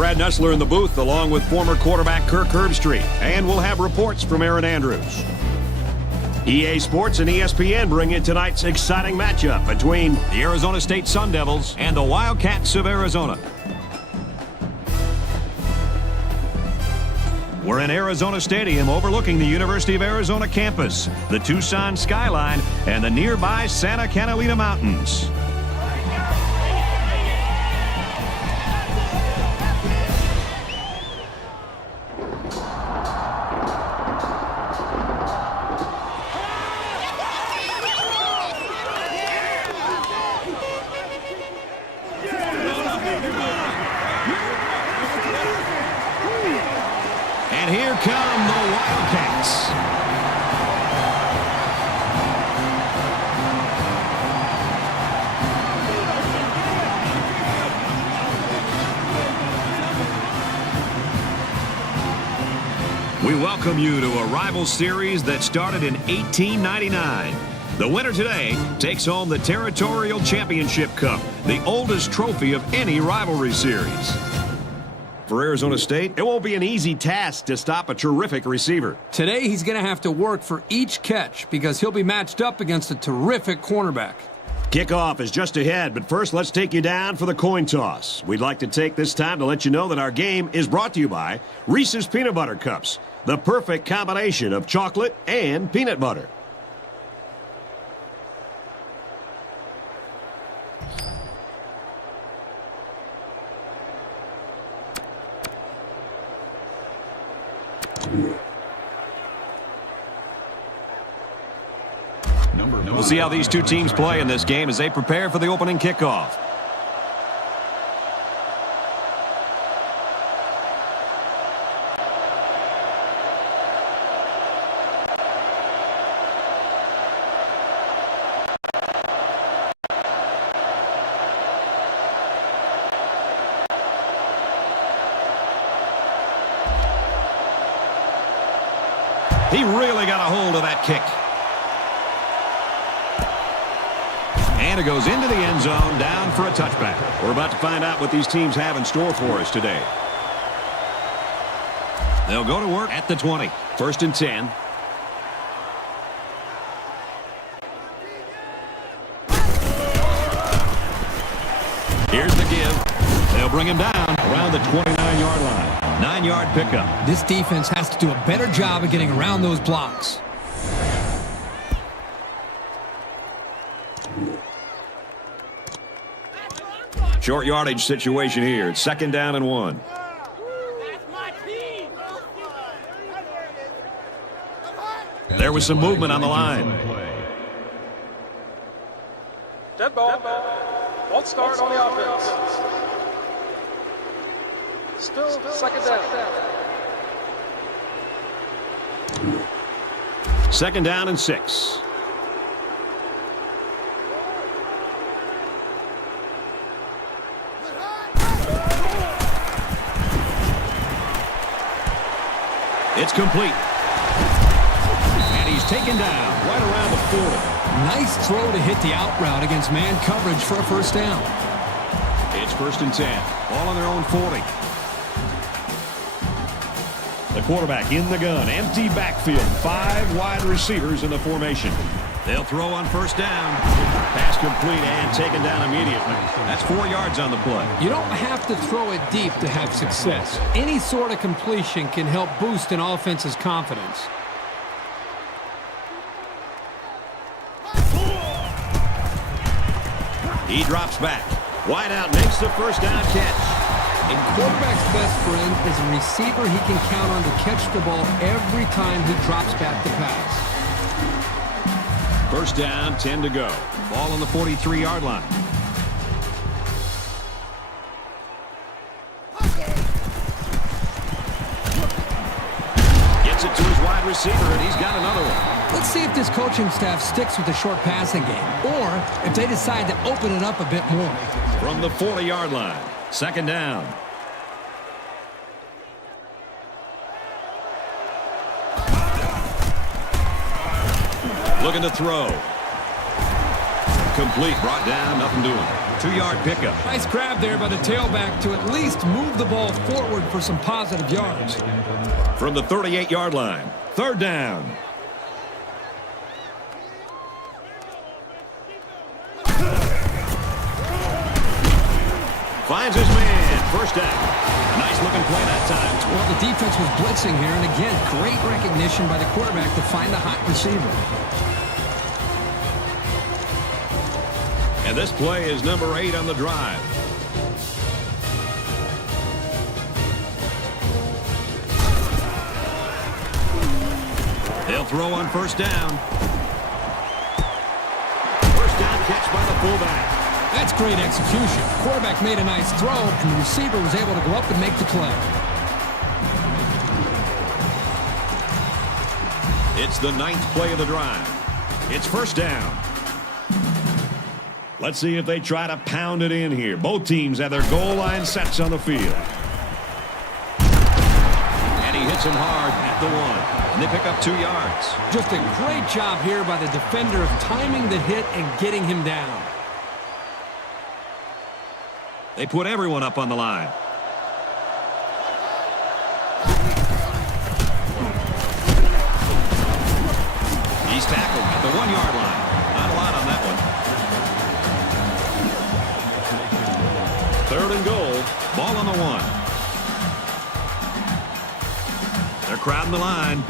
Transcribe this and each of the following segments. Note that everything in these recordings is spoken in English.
Brad Nussler in the booth, along with former quarterback Kirk Herbstreit. And we'll have reports from Aaron Andrews. EA Sports and ESPN bring in tonight's exciting matchup between the Arizona State Sun Devils and the Wildcats of Arizona. We're in Arizona Stadium overlooking the University of Arizona campus, the Tucson skyline, and the nearby Santa Catalina Mountains. And here come the Wildcats. We welcome you to a rival series that started in 1899. The winner today takes home the Territorial Championship Cup, the oldest trophy of any rivalry series. For Arizona State, it won't be an easy task to stop a terrific receiver. Today, he's going to have to work for each catch because he'll be matched up against a terrific cornerback. Kickoff is just ahead, but first let's take you down for the coin toss. We'd like to take this time to let you know that our game is brought to you by Reese's Peanut Butter Cups, the perfect combination of chocolate and peanut butter. We'll see how these two teams play in this game as they prepare for the opening kickoff. He really got a hold of that kick. And it goes into the end zone, down for a touchback. We're about to find out what these teams have in store for us today. They'll go to work at the 20. 1st and 10. Here's the give. They'll bring him down around the 29-yard line. 9-yard pickup. This defense has to do a better job of getting around those blocks. Short yardage situation here. It's 2nd down and 1. There was some movement on the line. Dead ball. Won't start on the offense. Still 2nd down. 2nd down and 6. It's complete. And he's taken down right around the 40. Nice throw to hit the out route against man coverage for a 1st down. It's 1st and 10. All on their own 40. The quarterback in the gun. Empty backfield. 5 wide receivers in the formation. They'll throw on 1st down. Pass complete and taken down immediately. That's 4 yards on the play. You don't have to throw it deep to have success. Any sort of completion can help boost an offense's confidence. He drops back. Wide out makes the 1st down catch. A quarterback's best friend is a receiver he can count on to catch the ball every time he drops back to pass. 1st down, 10 to go. Ball on the 43-yard line. Gets it to his wide receiver, and he's got another one. Let's see if this coaching staff sticks with the short passing game, or if they decide to open it up a bit more. From the 40-yard line, 2nd down. Looking to throw. Complete, brought down, nothing doing. 2-yard pickup. Nice grab there by the tailback to at least move the ball forward for some positive yards. From the 38-yard line, 3rd down. Finds his man. 1st down. Nice looking play that time. Well, the defense was blitzing here, and again, great recognition by the quarterback to find the hot receiver. And this play is number 8 on the drive. They'll throw on 1st down. 1st down catch by the fullback. That's great execution. Quarterback made a nice throw, and the receiver was able to go up and make the play. It's the 9th play of the drive. It's 1st down. Let's see if they try to pound it in here. Both teams have their goal line sets on the field. And he hits him hard at the 1. And they pick up 2 yards. Just a great job here by the defender of timing the hit and getting him down. They put everyone up on the line. He's tackled at the 1-yard line. Not a lot on that one. 3rd and goal. Ball on the 1. They're crowding the line.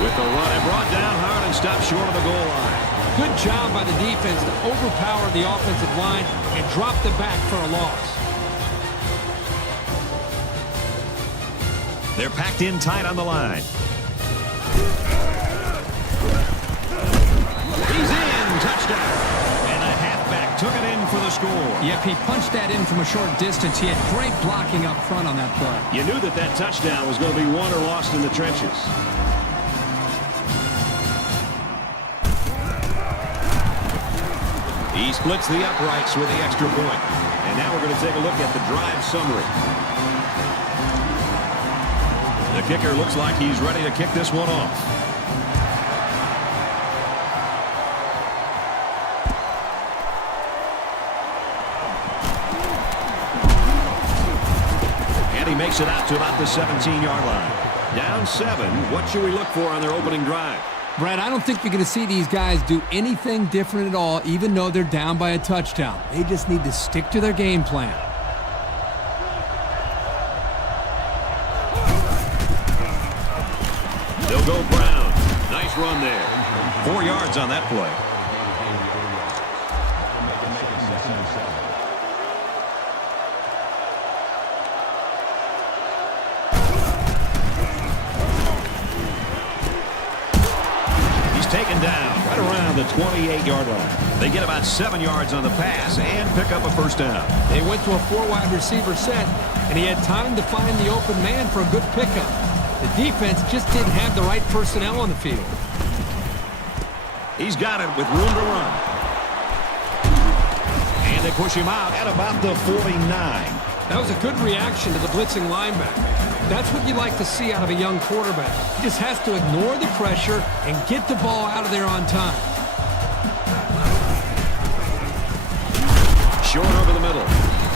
With the run, and brought down hard and stopped short of the goal line. Good job by the defense to overpower the offensive line and drop the back for a loss. They're packed in tight on the line. He's in. Touchdown. And the halfback took it in for the score. Yep, he punched that in from a short distance. He had great blocking up front on that play. You knew that that touchdown was going to be won or lost in the trenches. He splits the uprights with the extra point. And now we're going to take a look at the drive summary. The kicker looks like he's ready to kick this one off. And he makes it out to about the 17-yard line. Down 7. What should we look for on their opening drive? Brad, I don't think you're going to see these guys do anything different at all, even though they're down by a touchdown. They just need to stick to their game plan. They'll go Brown. Nice run there. 4 yards on that play. Taken down right around the 28-yard line. They get about 7 yards on the pass and pick up a 1st down. They went to a 4-wide receiver set, and he had time to find the open man for a good pickup. The defense just didn't have the right personnel on the field. He's got it with room to run. And they push him out at about the 49. That was a good reaction to the blitzing linebacker. That's what you like to see out of a young quarterback. He just has to ignore the pressure and get the ball out of there on time. Short over the middle.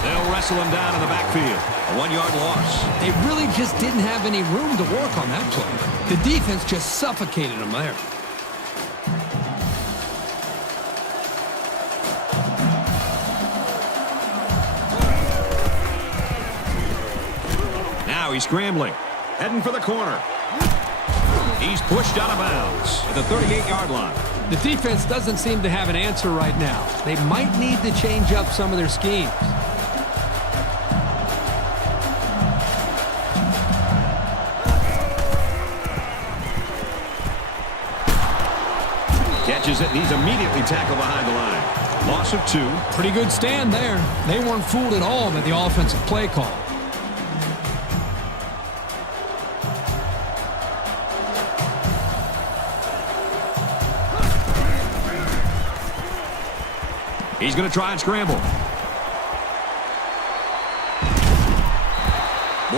They'll wrestle him down in the backfield. A 1-yard loss. They really just didn't have any room to work on that play. The defense just suffocated them there. Now he's scrambling, heading for the corner. He's pushed out of bounds at the 38-yard line. The defense doesn't seem to have an answer right now. They might need to change up some of their schemes. Catches it, and he's immediately tackled behind the line. Loss of 2. Pretty good stand there. They weren't fooled at all by the offensive play call. He's going to try and scramble.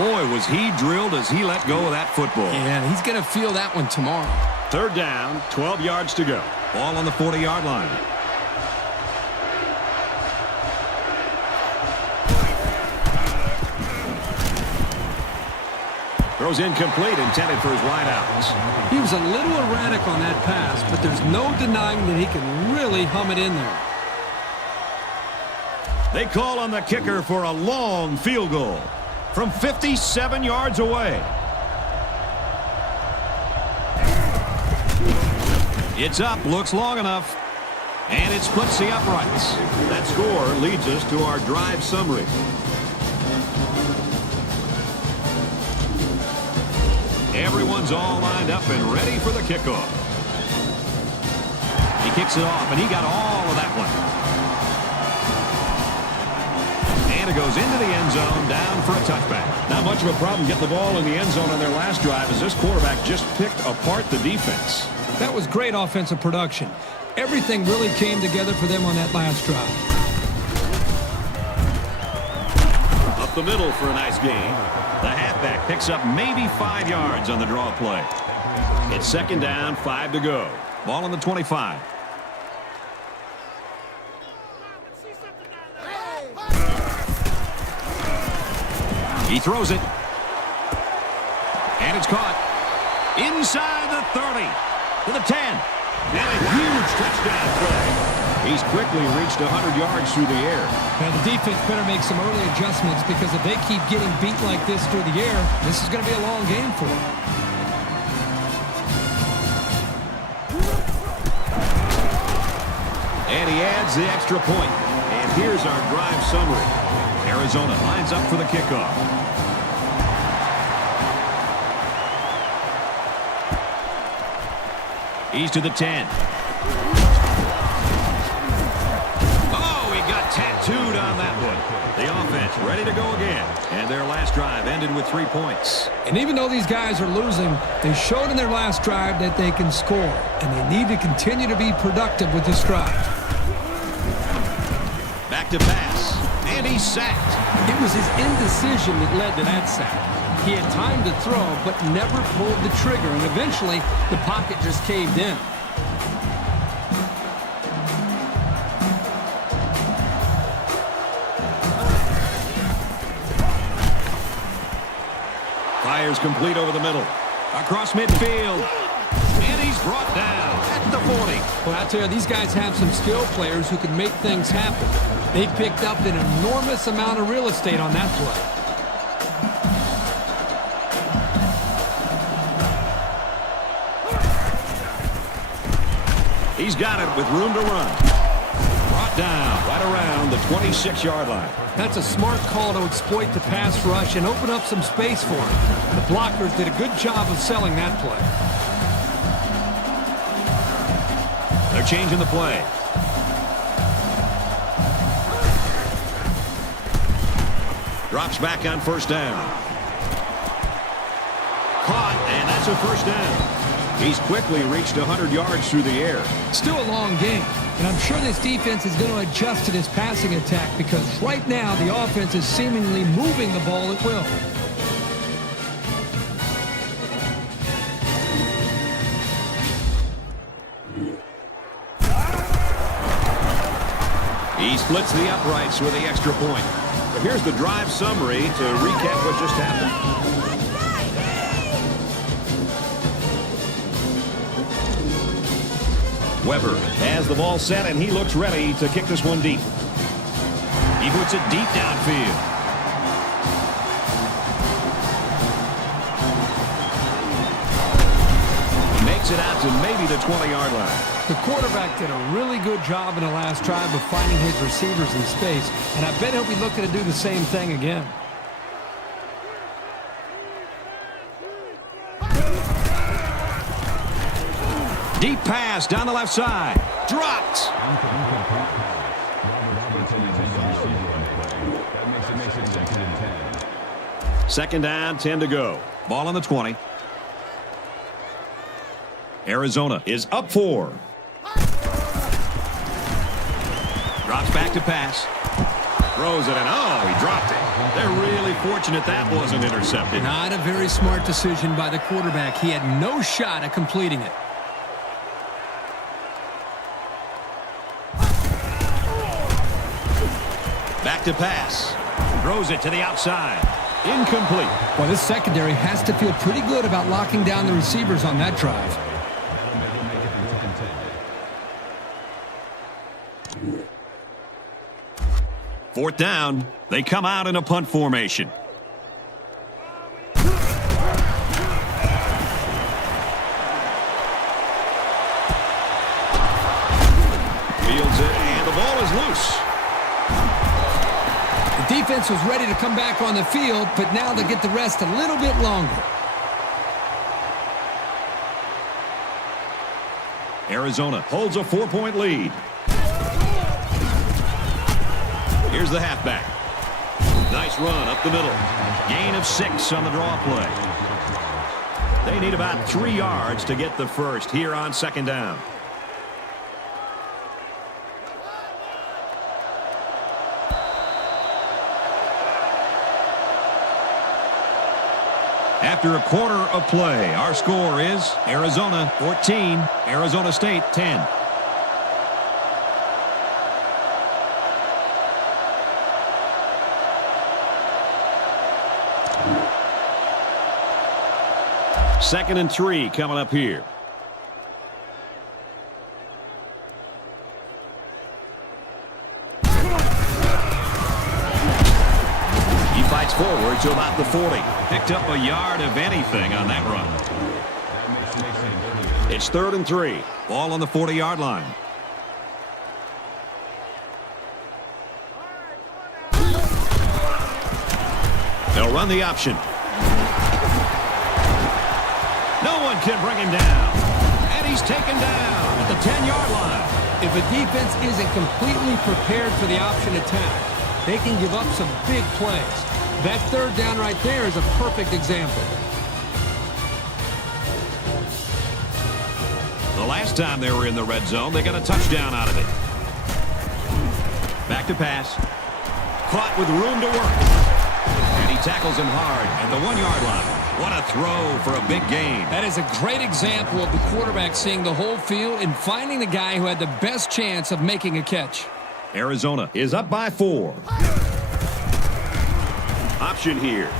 Boy, was he drilled as he let go of that football. Yeah, he's going to feel that one tomorrow. Third down, 12 yards to go. Ball on the 40-yard line. Throws incomplete, intended for his wideouts. He was a little erratic on that pass, but there's no denying that he can really hum it in there. They call on the kicker for a long field goal from 57 yards away. It's up, looks long enough, and it splits the uprights. That score leads us to our drive summary. Everyone's all lined up and ready for the kickoff. He kicks it off, and he got all of that one. And it goes into the end zone, down for a touchback. Not much of a problem getting the ball in the end zone on their last drive as this quarterback just picked apart the defense. That was great offensive production. Everything really came together for them on that last drive. Up the middle for a nice gain. The halfback picks up maybe 5 yards on the draw play. It's second down, 5 to go. Ball on the 25. He throws it. And it's caught. Inside the 30. To the 10. And a huge touchdown play. He's quickly reached 100 yards through the air. Now, the defense better make some early adjustments because if they keep getting beat like this through the air, this is going to be a long game for them. And he adds the extra point. And here's our drive summary. Arizona lines up for the kickoff. He's to the 10. Tattooed on that one. The offense ready to go again. And their last drive ended with 3 points. And even though these guys are losing, they showed in their last drive that they can score. And they need to continue to be productive with this drive. Back to pass. And he's sacked. It was his indecision that led to that sack. He had time to throw, but never pulled the trigger. And eventually, the pocket just caved in. Fires complete over the middle. Across midfield. And he's brought down at the 40. Well, I tell you, these guys have some skilled players who can make things happen. They picked up an enormous amount of real estate on that play. He's got it with room to run. Brought down right around the 26-yard line. That's a smart call to exploit the pass rush and open up some space for him. The blockers did a good job of selling that play. They're changing the play. Drops back on first down. Caught, and that's a first down. He's quickly reached 100 yards through the air. Still a long game. And I'm sure this defense is going to adjust to this passing attack because right now the offense is seemingly moving the ball at will. He splits the uprights with the extra point. But here's the drive summary to recap what just happened. Weber has the ball set, and he looks ready to kick this one deep. He puts it deep downfield. He makes it out to maybe the 20-yard line. The quarterback did a really good job in the last drive of finding his receivers in space, and I bet he'll be looking to do the same thing again. Deep pass down the left side. Dropped. Second down, 10 to go. Ball on the 20. Arizona is up 4. Drops back to pass. Throws it, and oh, he dropped it. They're really fortunate that wasn't intercepted. Not a very smart decision by the quarterback. He had no shot at completing it. Back to pass. Throws it to the outside. Incomplete. Well, this secondary has to feel pretty good about locking down the receivers on that drive. Fourth down. They come out in a punt formation. Fields it, and the ball is loose. The defense was ready to come back on the field, but now they get the rest a little bit longer. Arizona holds a 4-point lead. Here's the halfback. Nice run up the middle. Gain of 6 on the draw play. They need about 3 yards to get the first here on second down. After a quarter of play, our score is Arizona 14, Arizona State 10. Second and 3 coming up here. He fights forward to about the 40. Picked up a yard of anything on that run. It's third and 3. Ball on the 40-yard line. They'll run the option. No one can bring him down. And he's taken down at the 10-yard line. If a defense isn't completely prepared for the option attack, they can give up some big plays. That third down right there is a perfect example. The last time they were in the red zone, they got a touchdown out of it. Back to pass. Caught with room to work. And he tackles him hard at the 1-yard line. What a throw for a big gain. That is a great example of the quarterback seeing the whole field and finding the guy who had the best chance of making a catch. Arizona is up by 4. Option here.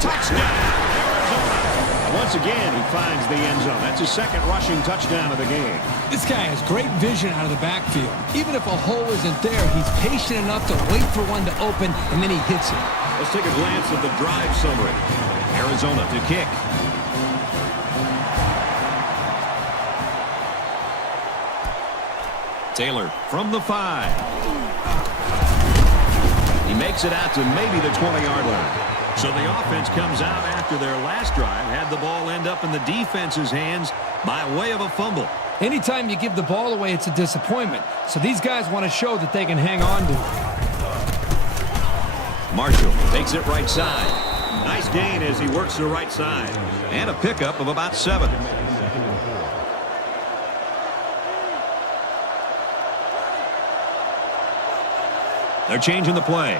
Touchdown, Arizona. Once again, he finds the end zone. That's his second rushing touchdown of the game. This guy has great vision out of the backfield. Even if a hole isn't there, he's patient enough to wait for one to open, and then he hits it. Let's take a glance at the drive summary. Arizona to kick. Taylor from the 5. He makes it out to maybe the 20-yard line. So the offense comes out after their last drive, had the ball end up in the defense's hands by way of a fumble. Anytime you give the ball away, it's a disappointment. So these guys want to show that they can hang on to it. Marshall takes it right side. Nice gain as he works the right side. And a pickup of about 7. They're changing the play.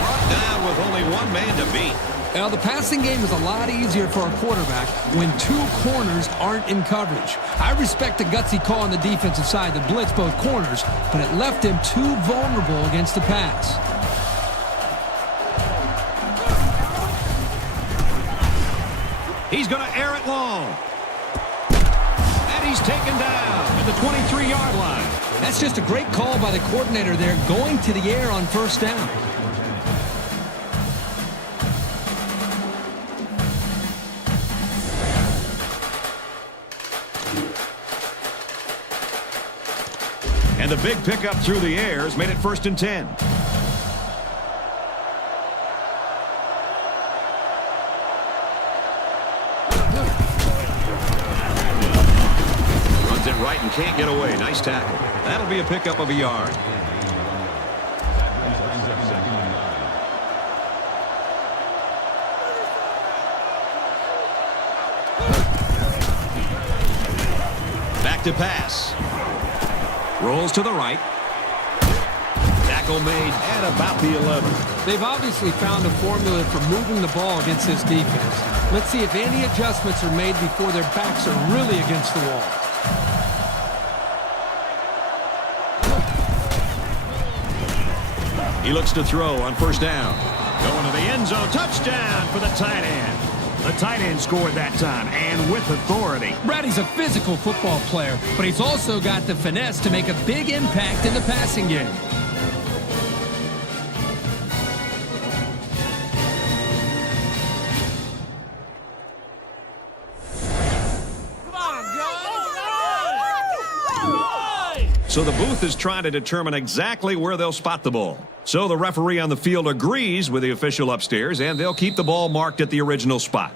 Brought down with only one man to beat. Now, the passing game is a lot easier for a quarterback when 2 corners aren't in coverage. I respect the gutsy call on the defensive side to blitz both corners, but it left him too vulnerable against the pass. He's going to air it long. And he's taken down at the 23-yard line. That's just a great call by the coordinator there, going to the air on first down. And the big pickup through the air has made it first and 10. Runs it right and can't get away. Nice tackle. That'll be a pickup of a yard. Back to pass. Rolls to the right. Tackle made at about the 11. They've obviously found a formula for moving the ball against this defense. Let's see if any adjustments are made before their backs are really against the wall. He looks to throw on first down. Going to the end zone. Touchdown for the tight end. The tight end scored that time, and with authority. Brady's a physical football player, but he's also got the finesse to make a big impact in the passing game. So the booth is trying to determine exactly where they'll spot the ball. So the referee on the field agrees with the official upstairs, and they'll keep the ball marked at the original spot.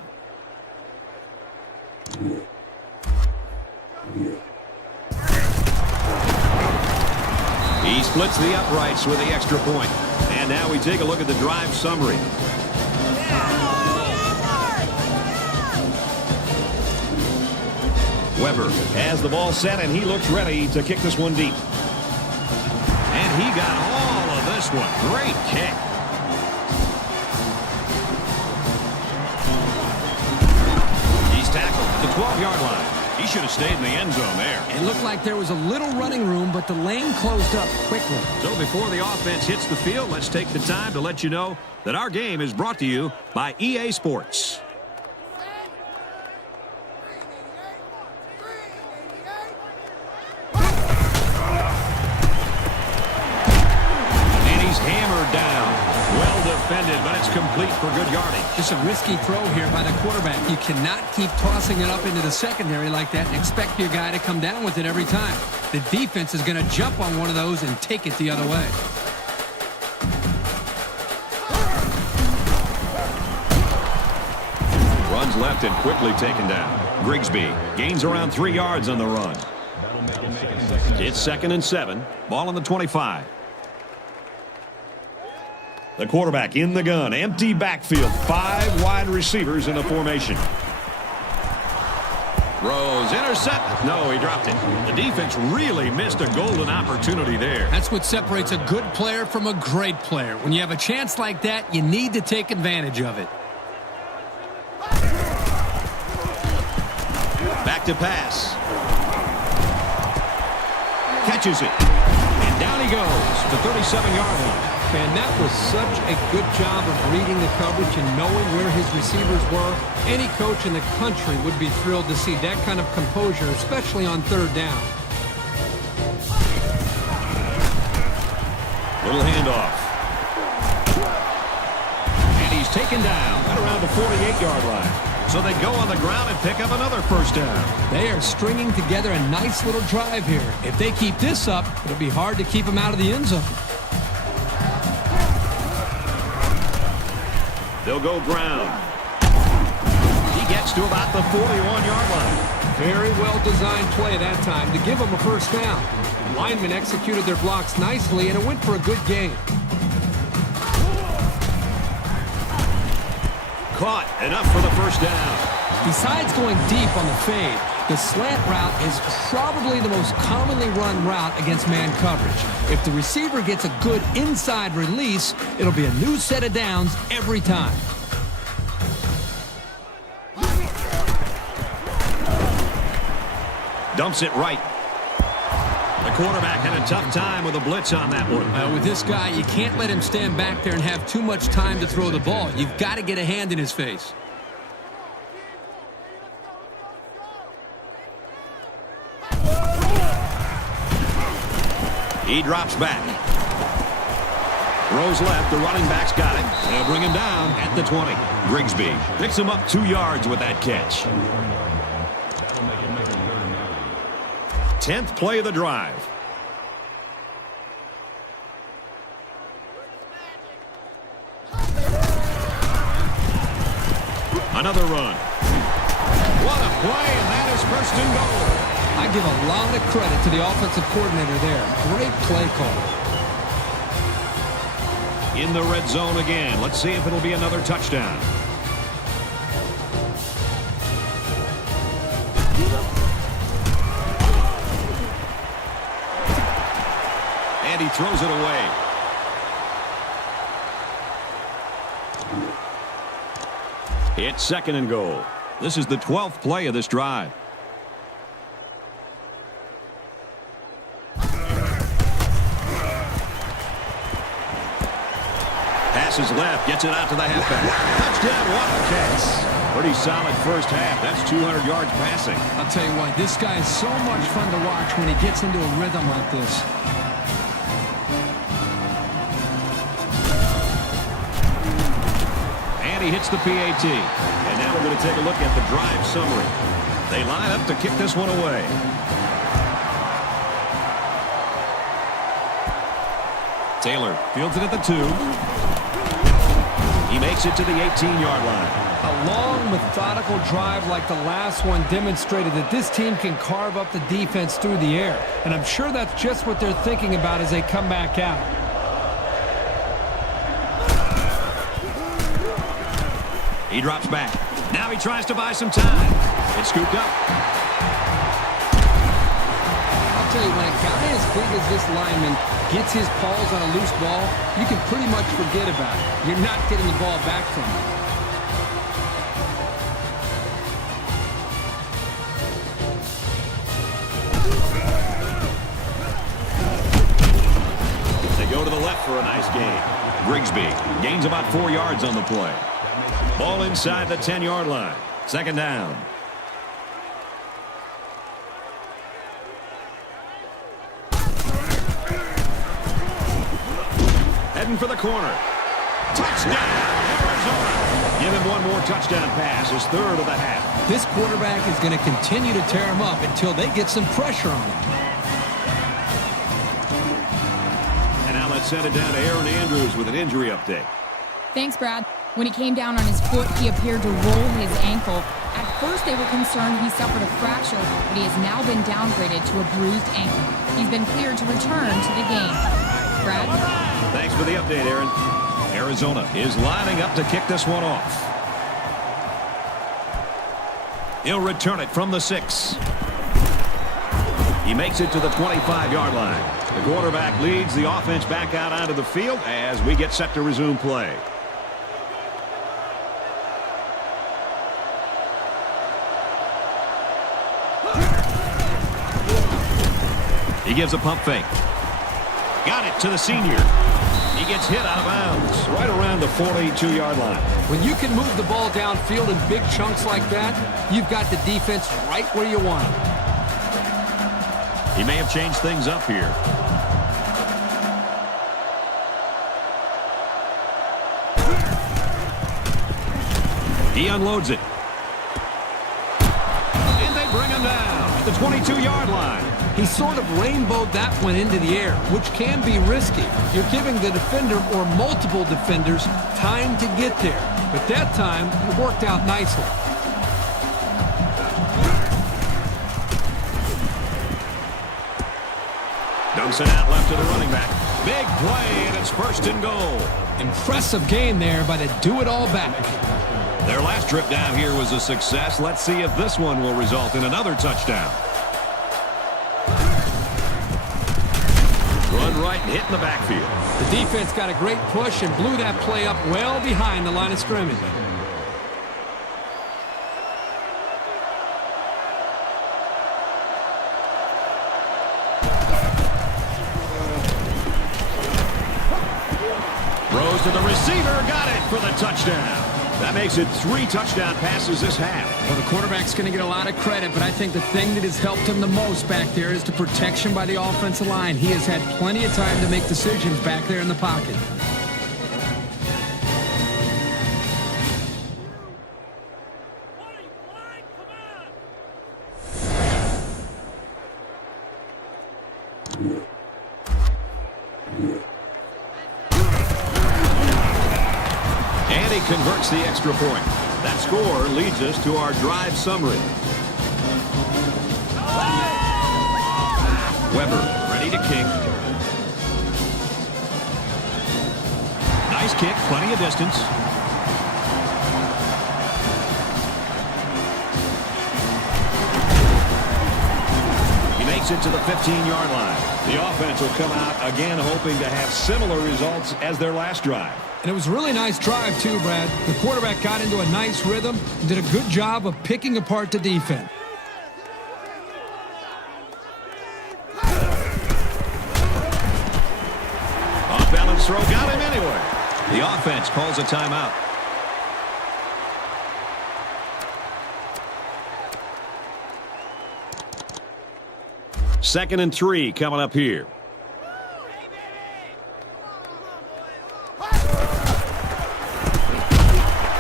He splits the uprights with the extra point. And now we take a look at the drive summary. Weber has the ball set, and he looks ready to kick this one deep. And he got all of this one. Great kick. He's tackled at the 12-yard line. He should have stayed in the end zone there. It looked like there was a little running room, but the lane closed up quickly. So before the offense hits the field, let's take the time to let you know that our game is brought to you by EA Sports. Hammered down. Well defended, but it's complete for good yardage. Just a risky throw here by the quarterback. You cannot keep tossing it up into the secondary like that and expect your guy to come down with it every time. The defense is going to jump on one of those and take it the other way. Runs left and quickly taken down. Grigsby gains around 3 yards on the run. It's 2nd and 7. Ball on the 25. The quarterback in the gun. Empty backfield. 5 wide receivers in the formation. Rose intercept. No, he dropped it. The defense really missed a golden opportunity there. That's what separates a good player from a great player. When you have a chance like that, you need to take advantage of it. Back to pass. Catches it. And down he goes to 37-yard line. Man, that was such a good job of reading the coverage and knowing where his receivers were. Any coach in the country would be thrilled to see that kind of composure, especially on 3rd down. Little handoff. And he's taken down at around the 48-yard line. So they go on the ground and pick up another first down. They are stringing together a nice little drive here. If they keep this up, it'll be hard to keep them out of the end zone. They'll go ground. He gets to about the 41-yard line. Very well-designed play that time to give them a first down. Linemen executed their blocks nicely, and it went for a good gain. Caught. Enough for the first down. Besides going deep on the fade, the slant route is probably the most commonly run route against man coverage. If the receiver gets a good inside release, it'll be a new set of downs every time. Dumps it right. The quarterback had a tough time with a blitz on that one. With this guy, you can't let him stand back there and have too much time to throw the ball. You've got to get a hand in his face. He drops back. Throws left. The running back's got it. They'll bring him down at the 20. Grigsby picks him up 2 yards with that catch. 10th play of the drive. Another run. What a play, and that is first and goal. I give a lot of credit to the offensive coordinator there. Great play call. In the red zone again. Let's see if it'll be another touchdown. he throws it away. It's 2nd and goal. This is the 12th play of this drive. Passes left, gets it out to the halfback. Touchdown, Wildcats. Pretty solid first half. That's 200 yards passing. I'll tell you what, this guy is so much fun to watch when he gets into a rhythm like this. And he hits the PAT. And now we're going to take a look at the drive summary. They line up to kick this one away. Taylor fields it at the 2. He makes it to the 18-yard line. A long, methodical drive like the last one demonstrated that this team can carve up the defense through the air. And I'm sure that's just what they're thinking about as they come back out. He drops back. Now he tries to buy some time. It's scooped up. I'll tell you, when a guy as big as this lineman gets his paws on a loose ball, you can pretty much forget about it. You're not getting the ball back from him. They go to the left for a nice gain. Grigsby gains about 4 yards on the play. Ball inside the 10-yard line. 2nd down. Heading for the corner. Touchdown, Arizona. Give him one more touchdown pass, his 3rd of the half. This quarterback is going to continue to tear him up until they get some pressure on him. And now let's send it down to Aaron Andrews with an injury update. Thanks, Brad. When he came down on his foot, he appeared to roll his ankle. At first, they were concerned he suffered a fracture, but he has now been downgraded to a bruised ankle. He's been cleared to return to the game. Brad? Thanks for the update, Aaron. Arizona is lining up to kick this one off. He'll return it from the 6. He makes it to the 25-yard line. The quarterback leads the offense back out onto the field as we get set to resume play. He gives a pump fake. Got it to the senior. He gets hit out of bounds right around the 42-yard line. When you can move the ball downfield in big chunks like that, you've got the defense right where you want it. He may have changed things up here. He unloads it. And they bring him down at the 22-yard line. He sort of rainbowed that one into the air, which can be risky. You're giving the defender or multiple defenders time to get there. But that time, it worked out nicely. Dumps it out left to the running back. Big play, and it's 1st and goal. Impressive game there by the do-it-all back. Their last trip down here was a success. Let's see if this one will result in another touchdown. Run right and hit in the backfield. The defense got a great push and blew that play up well behind the line of scrimmage. Throws to the receiver, got it for the touchdown. That makes it 3 touchdown passes this half. Well, the quarterback's going to get a lot of credit, but I think the thing that has helped him the most back there is the protection by the offensive line. He has had plenty of time to make decisions back there in the pocket. And he converts the extra point. That score leads us to our drive summary. Weber ready to kick. Nice kick, plenty of distance. He makes takes it to the 15-yard line. The offense will come out again hoping to have similar results as their last drive. And it was a really nice drive, too, Brad. The quarterback got into a nice rhythm and did a good job of picking apart the defense. Off-balance throw got him anyway. The offense calls a timeout. Second and 3 coming up here.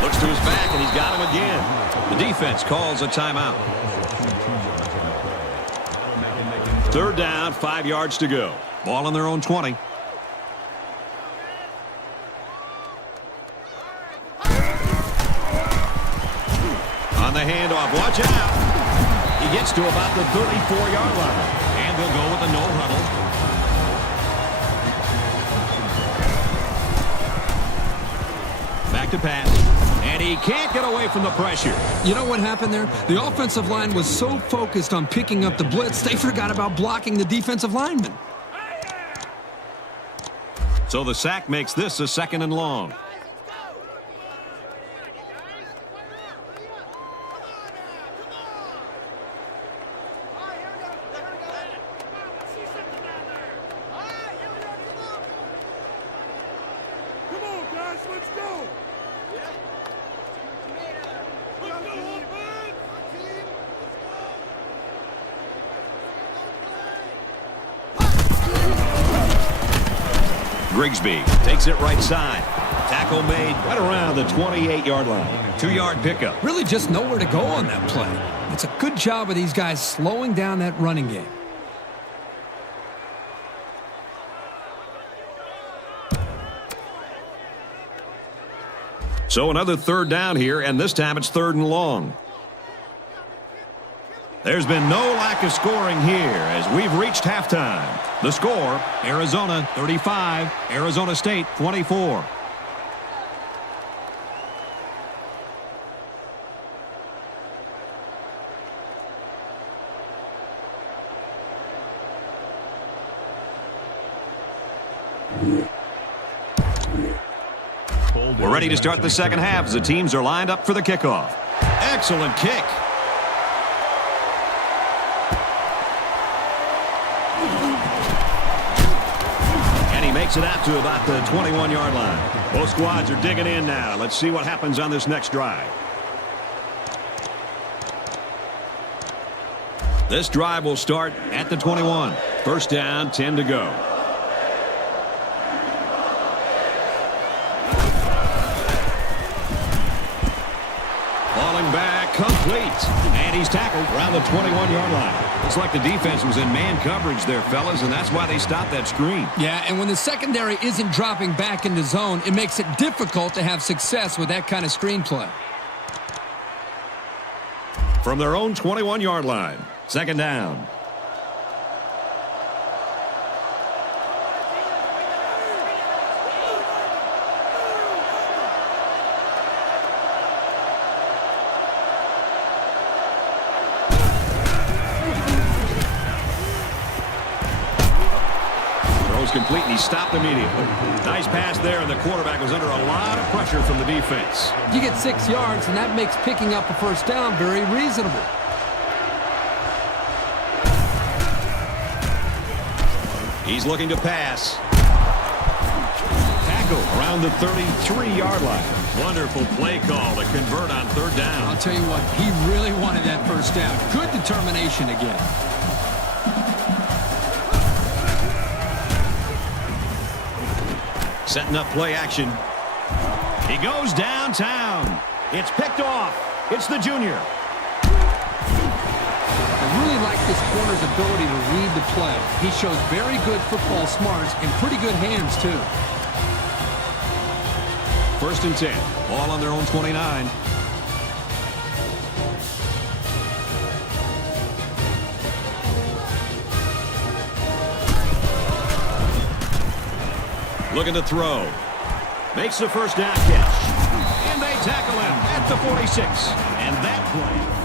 Looks to his back, and he's got him again. The defense calls a timeout. Third down, 5 yards to go. Ball on their own 20. On the handoff, watch out. He gets to about the 34-yard line. And they'll go with a no huddle. Back to pass. And he can't get away from the pressure. You know what happened there? The offensive line was so focused on picking up the blitz, they forgot about blocking the defensive lineman. So the sack makes this a 2nd and long. Grigsby takes it right side. Tackle made right around the 28-yard line. 2-yard pickup. Really just nowhere to go on that play. It's a good job of these guys slowing down that running game. So another third down here, and this time it's 3rd and long. There's been no lack of scoring here as we've reached halftime. The score, Arizona 35, Arizona State 24. We're ready to start the second half as the teams are lined up for the kickoff. Excellent kick. And he makes it out to about the 21-yard line. Both squads are digging in now. Let's see what happens on this next drive. This drive will start at the 21. First down, 10 to go. Falling back, complete. And he's tackled around the 21-yard line. Looks like the defense was in man coverage there, fellas, and that's why they stopped that screen. Yeah, and when the secondary isn't dropping back into zone, it makes it difficult to have success with that kind of screen play. From their own 21-yard line, second down. Complete, and he stopped immediately. Nice pass there, and the quarterback was under a lot of pressure from the defense. You get 6 yards, and that makes picking up a first down very reasonable. He's looking to pass. Tackle around the 33-yard line. Wonderful play call to convert on third down. I'll tell you what, he really wanted that first down. Good determination again. Setting up play action. He goes downtown. It's picked off. It's the junior. I really like this corner's ability to read the play. He shows very good football smarts and pretty good hands, too. First and 10. Ball on their own 29. Looking to throw. Makes the first down catch. And they tackle him at the 46. And that play.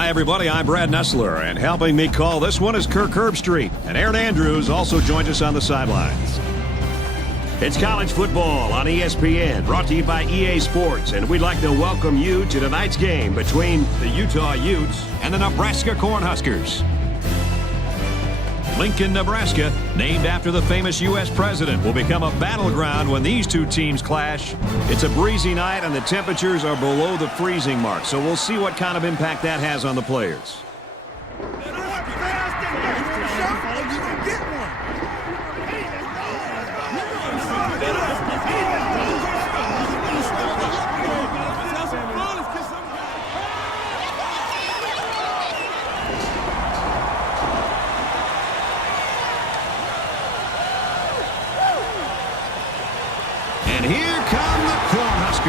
Hi, everybody. I'm Brad Nessler, and helping me call this one is Kirk Herbstreit. And Aaron Andrews also joins us on the sidelines. It's college football on ESPN, brought to you by EA Sports, and we'd like to welcome you to tonight's game between the Utah Utes and the Nebraska Cornhuskers. Lincoln, Nebraska, named after the famous U.S. president, will become a battleground when these two teams clash. It's a breezy night, and the temperatures are below the freezing mark, so we'll see what kind of impact that has on the players. And here come the Cornhuskers.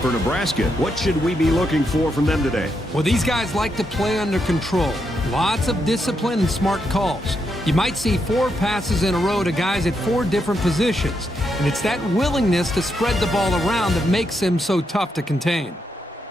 For Nebraska, what should we be looking for from them today? Well, these guys like to play under control. Lots of discipline and smart calls. You might see 4 passes in a row to guys at 4 different positions. And it's that willingness to spread the ball around that makes him so tough to contain.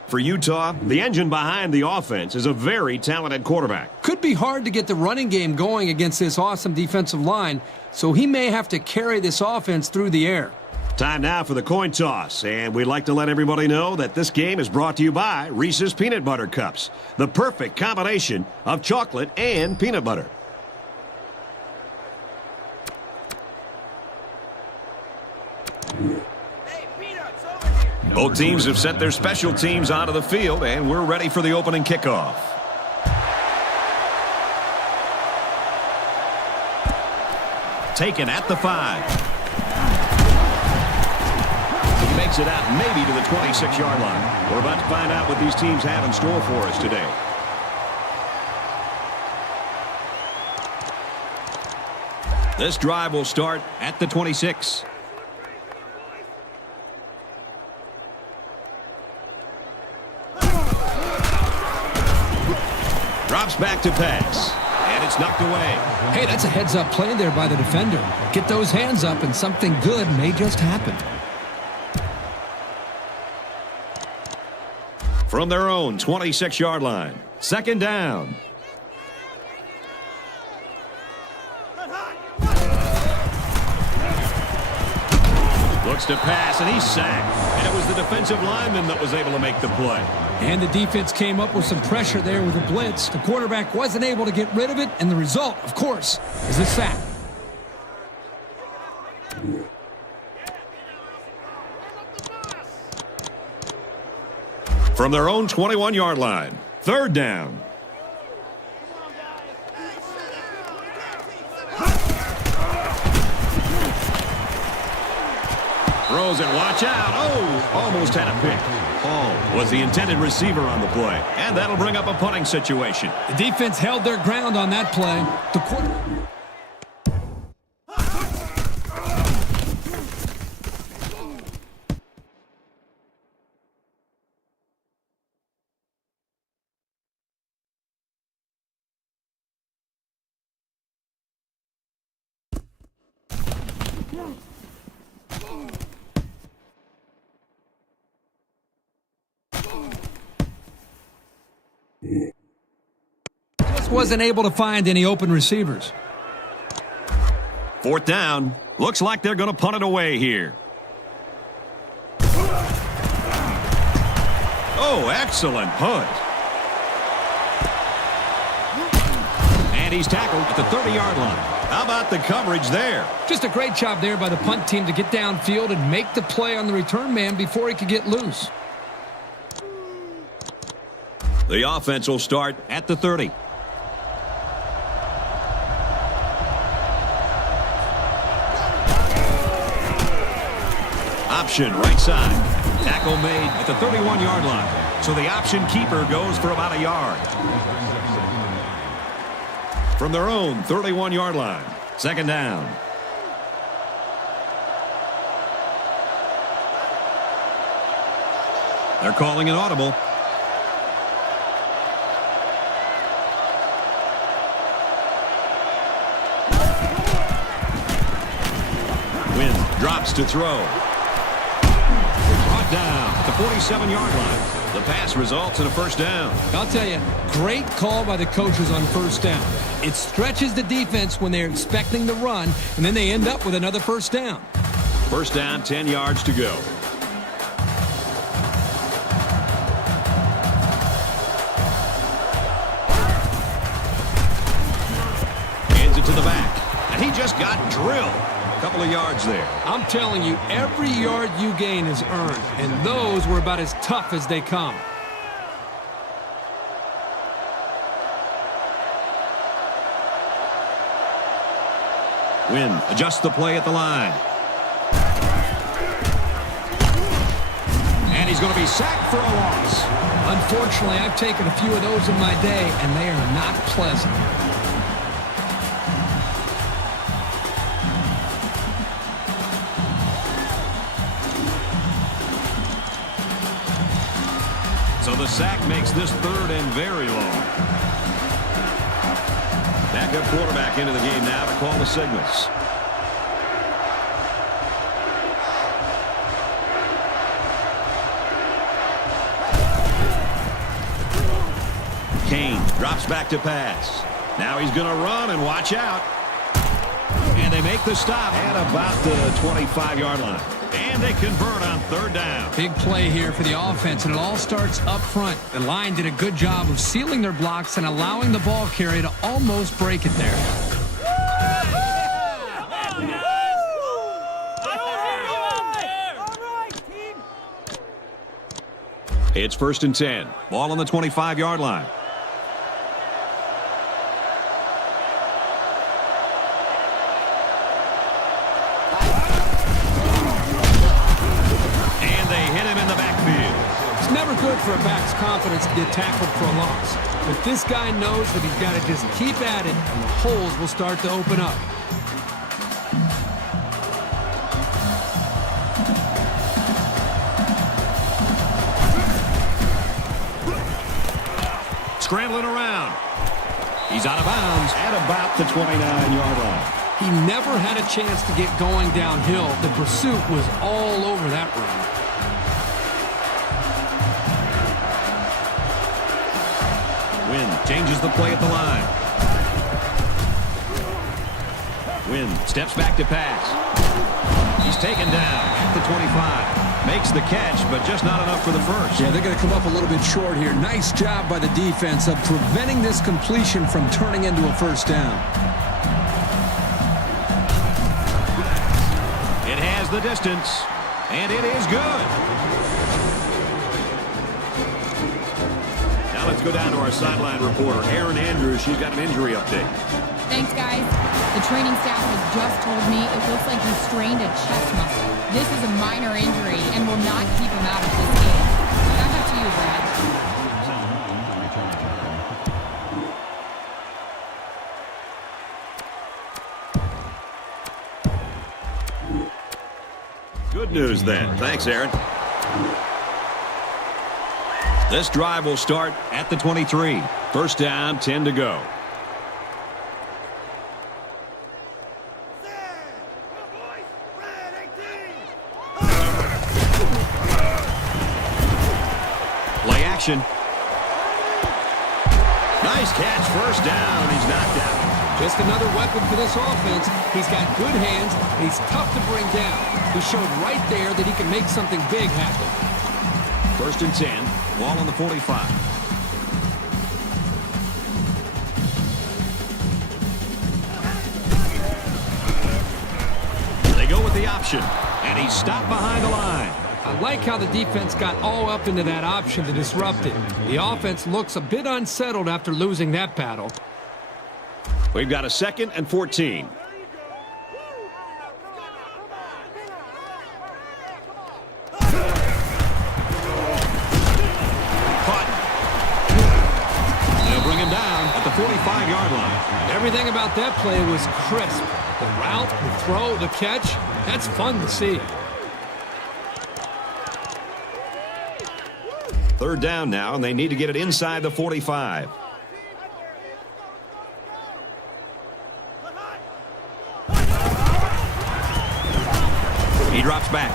For Utah, the engine behind the offense is a very talented quarterback. Could be hard to get the running game going against this awesome defensive line, so he may have to carry this offense through the air. Time now for the coin toss, and we'd like to let everybody know that this game is brought to you by Reese's Peanut Butter Cups, the perfect combination of chocolate and peanut butter. Both teams have sent their special teams onto the field, and we're ready for the opening kickoff. Taken at the 5. He makes it out maybe to the 26-yard line. We're about to find out what these teams have in store for us today. This drive will start at the 26. Drops back to pass, and it's knocked away. Hey, that's a heads-up play there by the defender. Get those hands up, and something good may just happen. From their own 26-yard line, second down. Looks to pass, and he's sacked. And it was the defensive lineman that was able to make the play. And the defense came up with some pressure there with a blitz. The quarterback wasn't able to get rid of it, and the result, of course, is a sack. From their own 21-yard line, third down. Throws and watch out. Oh, almost had a pick. Hall was the intended receiver on the play, and that'll bring up a punting situation. The defense held their ground on that play. Just wasn't able to find any open receivers. Fourth down. Looks like they're going to punt it away here. Oh, excellent punt. And he's tackled at the 30-yard line. How about the coverage there? Just a great job there by the punt team to get downfield and make the play on the return man before he could get loose. The offense will start at the 30. Option right side. Tackle made at the 31-yard line. So the option keeper goes for about a yard. From their own 31-yard line. Second down. They're calling an audible. Wynn drops to throw. Brought down at the 47-yard line. The pass results in a first down. I'll tell you, great call by the coaches on first down. It stretches the defense when they're expecting the run, and then they end up with another first down. First down, 10 yards to go. Hands it to the back, and he just got drilled. A couple of yards there. I'm telling you, every yard you gain is earned, and those were about as tough as they come. Wynn adjusts the play at the line. And he's going to be sacked for a loss. Unfortunately, I've taken a few of those in my day, and they are not pleasant. So the sack makes this third and very long. Backup quarterback into the game now to call the signals. Kane drops back to pass. Now he's going to run and watch out. And they make the stop at about the 25-yard line. And they convert on third down. Big play here for the offense, and it all starts up front. The line did a good job of sealing their blocks and allowing the ball carrier to almost break it there. It's first and 10. Ball on the 25-yard line. Good for a back's confidence to get tackled for a loss. But this guy knows that he's got to just keep at it, and the holes will start to open up. Scrambling around. He's out of bounds at about the 29-yard line. He never had a chance to get going downhill. The pursuit was all over that run. Wynn changes the play at the line. Wynn steps back to pass. He's taken down at the 25. Makes the catch, but just not enough for the first. Yeah, they're going to come up a little bit short here. Nice job by the defense of preventing this completion from turning into a first down. It has the distance, and it is good. Let's go down to our sideline reporter, Erin Andrews. She's got an injury update. Thanks, guys. The training staff has just told me it looks like he strained a chest muscle. This is a minor injury and will not keep him out of this game. Back up to you, Brad. Good news then. Thanks, Erin. This drive will start at the 23. First down, 10 to go. Play action. Nice catch, first down. He's knocked out. Just another weapon for this offense. He's got good hands, and he's tough to bring down. He showed right there that he can make something big happen. First and 10. Ball on the 45. They go with the option, and he's stopped behind the line. I like how the defense got all up into that option to disrupt it. The offense looks a bit unsettled after losing that battle. We've got a 2nd and 14. The 45-yard line. Everything about that play was crisp. The route, the throw, the catch, that's fun to see. Third down now, and they need to get it inside the 45. He drops back.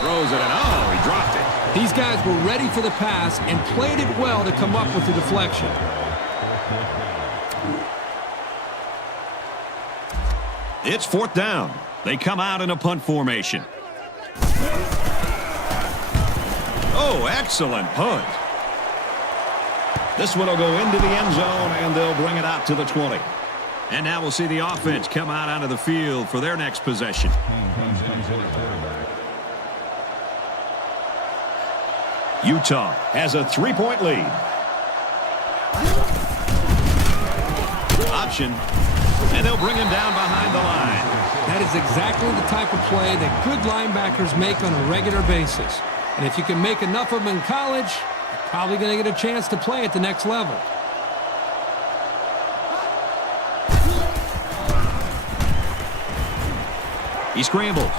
Throws it, and oh, he dropped it. These guys were ready for the pass and played it well to come up with the deflection. It's 4th down. They come out in a punt formation. Oh, excellent punt. This one will go into the end zone, and they'll bring it out to the 20. And now we'll see the offense come out onto the field for their next possession. Utah has a 3-point lead. Option. And they'll bring him down behind the line. That is exactly the type of play that good linebackers make on a regular basis. And if you can make enough of them in college, you're probably going to get a chance to play at the next level. He scrambles.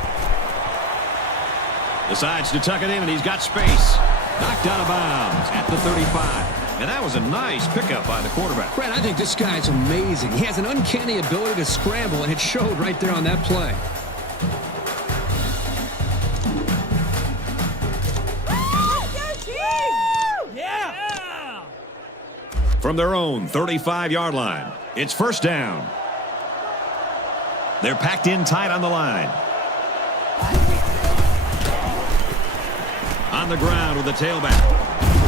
Decides to tuck it in, and he's got space. Knocked out of bounds at the 35. And that was a nice pickup by the quarterback. Brad, I think this guy's amazing. He has an uncanny ability to scramble, and it showed right there on that play. Yeah! From their own 35-yard line, it's 1st down. They're packed in tight on the line. On the ground with the tailback.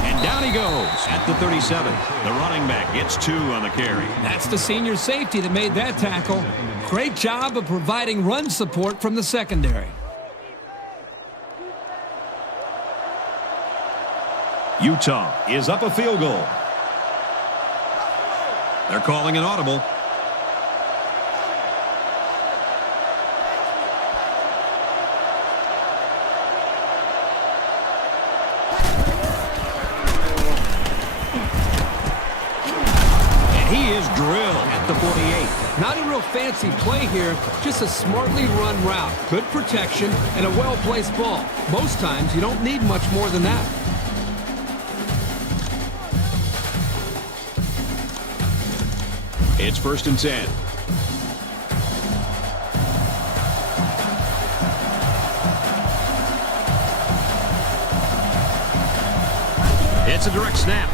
And down he goes at the 37. The running back gets 2 on the carry. That's the senior safety that made that tackle. Great job of providing run support from the secondary. Utah is up a field goal. They're calling an audible. Drill at the 48. Not a real fancy play here, just a smartly run route. Good protection and a well-placed ball. Most times you don't need much more than that. It's 1st and 10. It's a direct snap.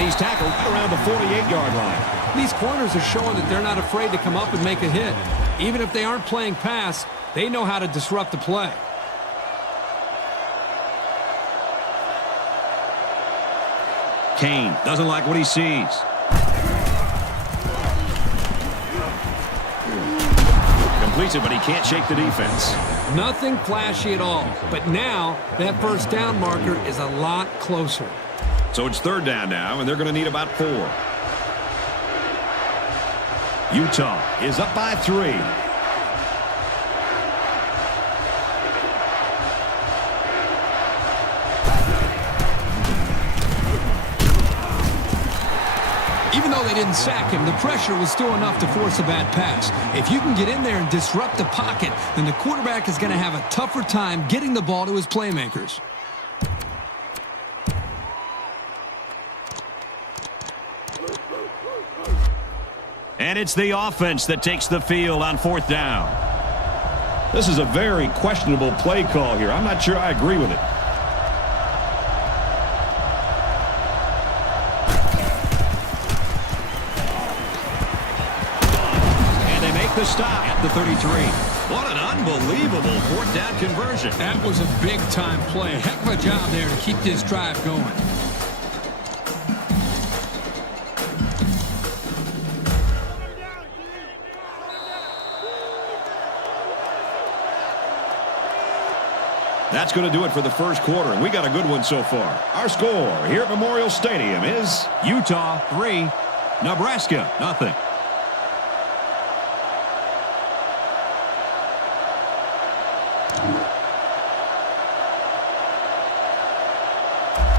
He's tackled around the 48-yard line. These corners are showing that they're not afraid to come up and make a hit. Even if they aren't playing pass, they know how to disrupt the play. Kane doesn't like what he sees. Completes it, but he can't shake the defense. Nothing flashy at all. But now that 1st down marker is a lot closer. So it's 3rd down now, and they're going to need about 4. Utah is up by 3. Even though they didn't sack him, the pressure was still enough to force a bad pass. If you can get in there and disrupt the pocket, then the quarterback is going to have a tougher time getting the ball to his playmakers. And it's the offense that takes the field on 4th down. This is a very questionable play call here. I'm not sure I agree with it. And they make the stop at the 33. What an unbelievable 4th down conversion. That was a big-time play. Heck of a job there to keep this drive going. That's going to do it for the 1st quarter, and we got a good one so far. Our score here at Memorial Stadium is Utah 3, Nebraska 0.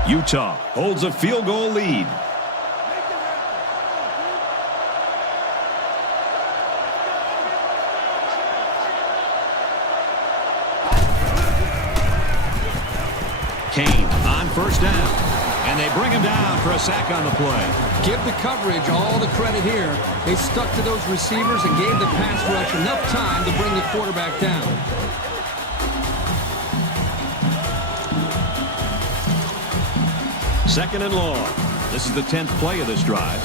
Utah holds a field goal lead. Kane on 1st down. And they bring him down for a sack on the play. Give the coverage all the credit here. They stuck to those receivers and gave the pass rush enough time to bring the quarterback down. Second and long. This is the 10th play of this drive.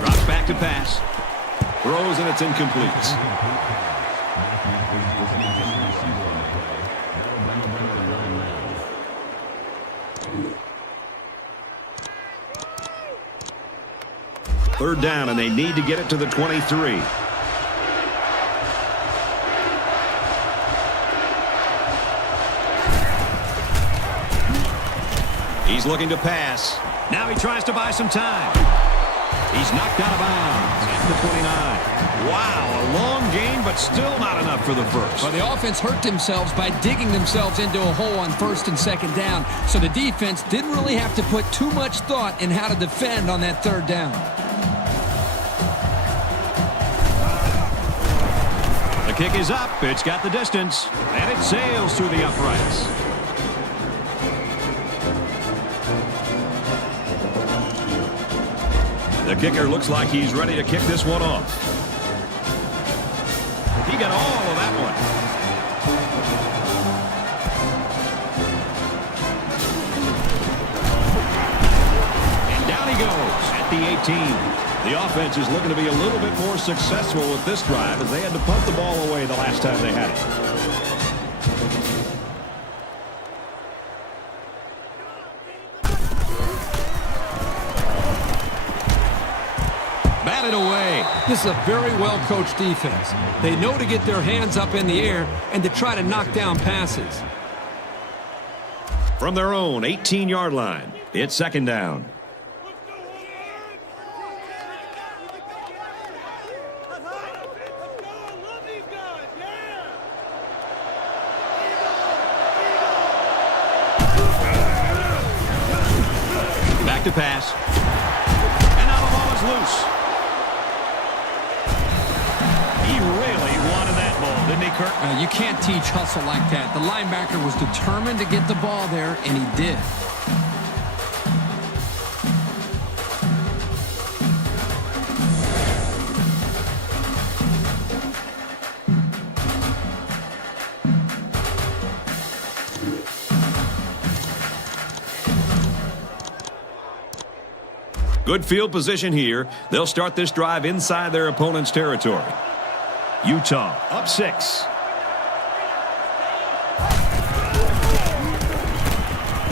Drops back to pass. Throws and it's incomplete. Third down, and they need to get it to the 23. He's looking to pass. Now he tries to buy some time. He's knocked out of bounds at the 29. Wow, a long gain, but still not enough for the first. Well, the offense hurt themselves by digging themselves into a hole on first and second down, so the defense didn't really have to put too much thought in how to defend on that third down. The kick is up. It's got the distance, and it sails through the uprights. The kicker looks like he's ready to kick this one off. He got all of that one. And down he goes at the 18. The offense is looking to be a little bit more successful with this drive as they had to punt the ball away the last time they had it. Batted away. This is a very well-coached defense. They know to get their hands up in the air and to try to knock down passes. From their own 18-yard line, it's second down. Back to pass. And now the ball is loose. He really wanted that ball, didn't he, Kirk? You can't teach hustle like that. The linebacker was determined to get the ball there, and he did. Good field position here. They'll start this drive inside their opponent's territory. Utah up 6.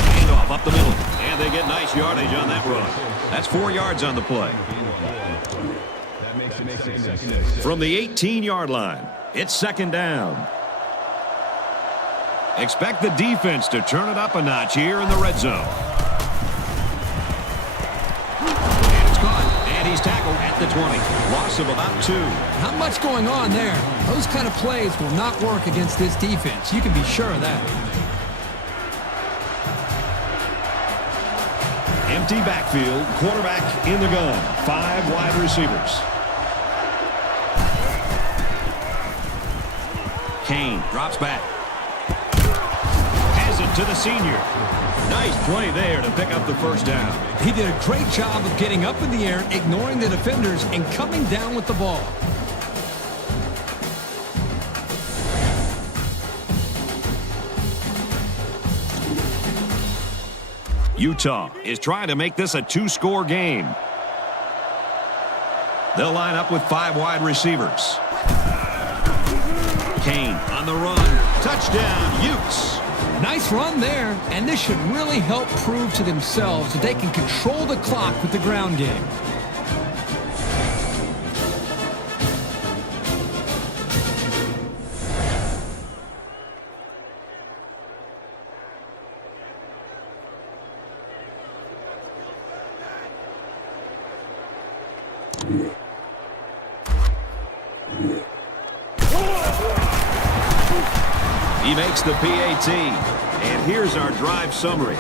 Handoff up the middle. And they get nice yardage on that run. That's 4 yards on the play. From the 18-yard line, it's second down. Expect the defense to turn it up a notch here in the red zone. He's tackled at the 20. Loss of about 2. Not much going on there. Those kind of plays will not work against this defense. You can be sure of that. Empty backfield. Quarterback in the gun. 5 wide receivers. Kane drops back. Has it to the senior. Nice play there to pick up the first down. He did a great job of getting up in the air, ignoring the defenders, and coming down with the ball. Utah is trying to make this a 2-score game. They'll line up with 5 wide receivers. Kane on the run. Touchdown, Utes. Nice run there, and this should really help prove to themselves that they can control the clock with the ground game. He makes the PAT. And here's our drive summary.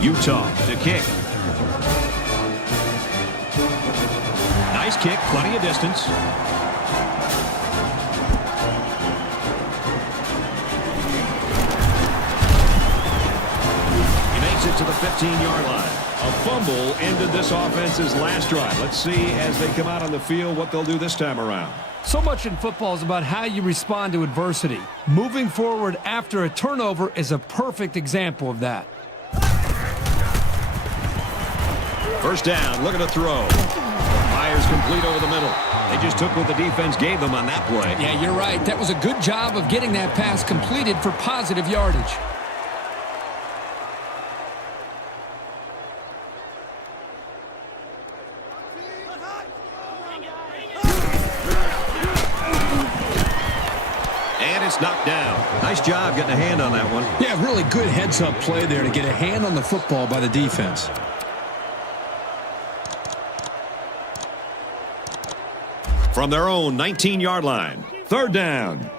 Utah to kick. Nice kick, plenty of distance. to the 15-yard line. A fumble ended this offense's last drive. Let's see as they come out on the field what they'll do this time around. So much in football is about how you respond to adversity. Moving forward after a turnover is a perfect example of that. First down, looking to throw. Fires complete over the middle. They just took what the defense gave them on that play. Yeah, you're right. That was a good job of getting that pass completed for positive yardage. And it's knocked down. Nice job getting a hand on that one. Yeah, really good heads-up play there to get a hand on the football by the defense. From their own 19-yard line. Third down.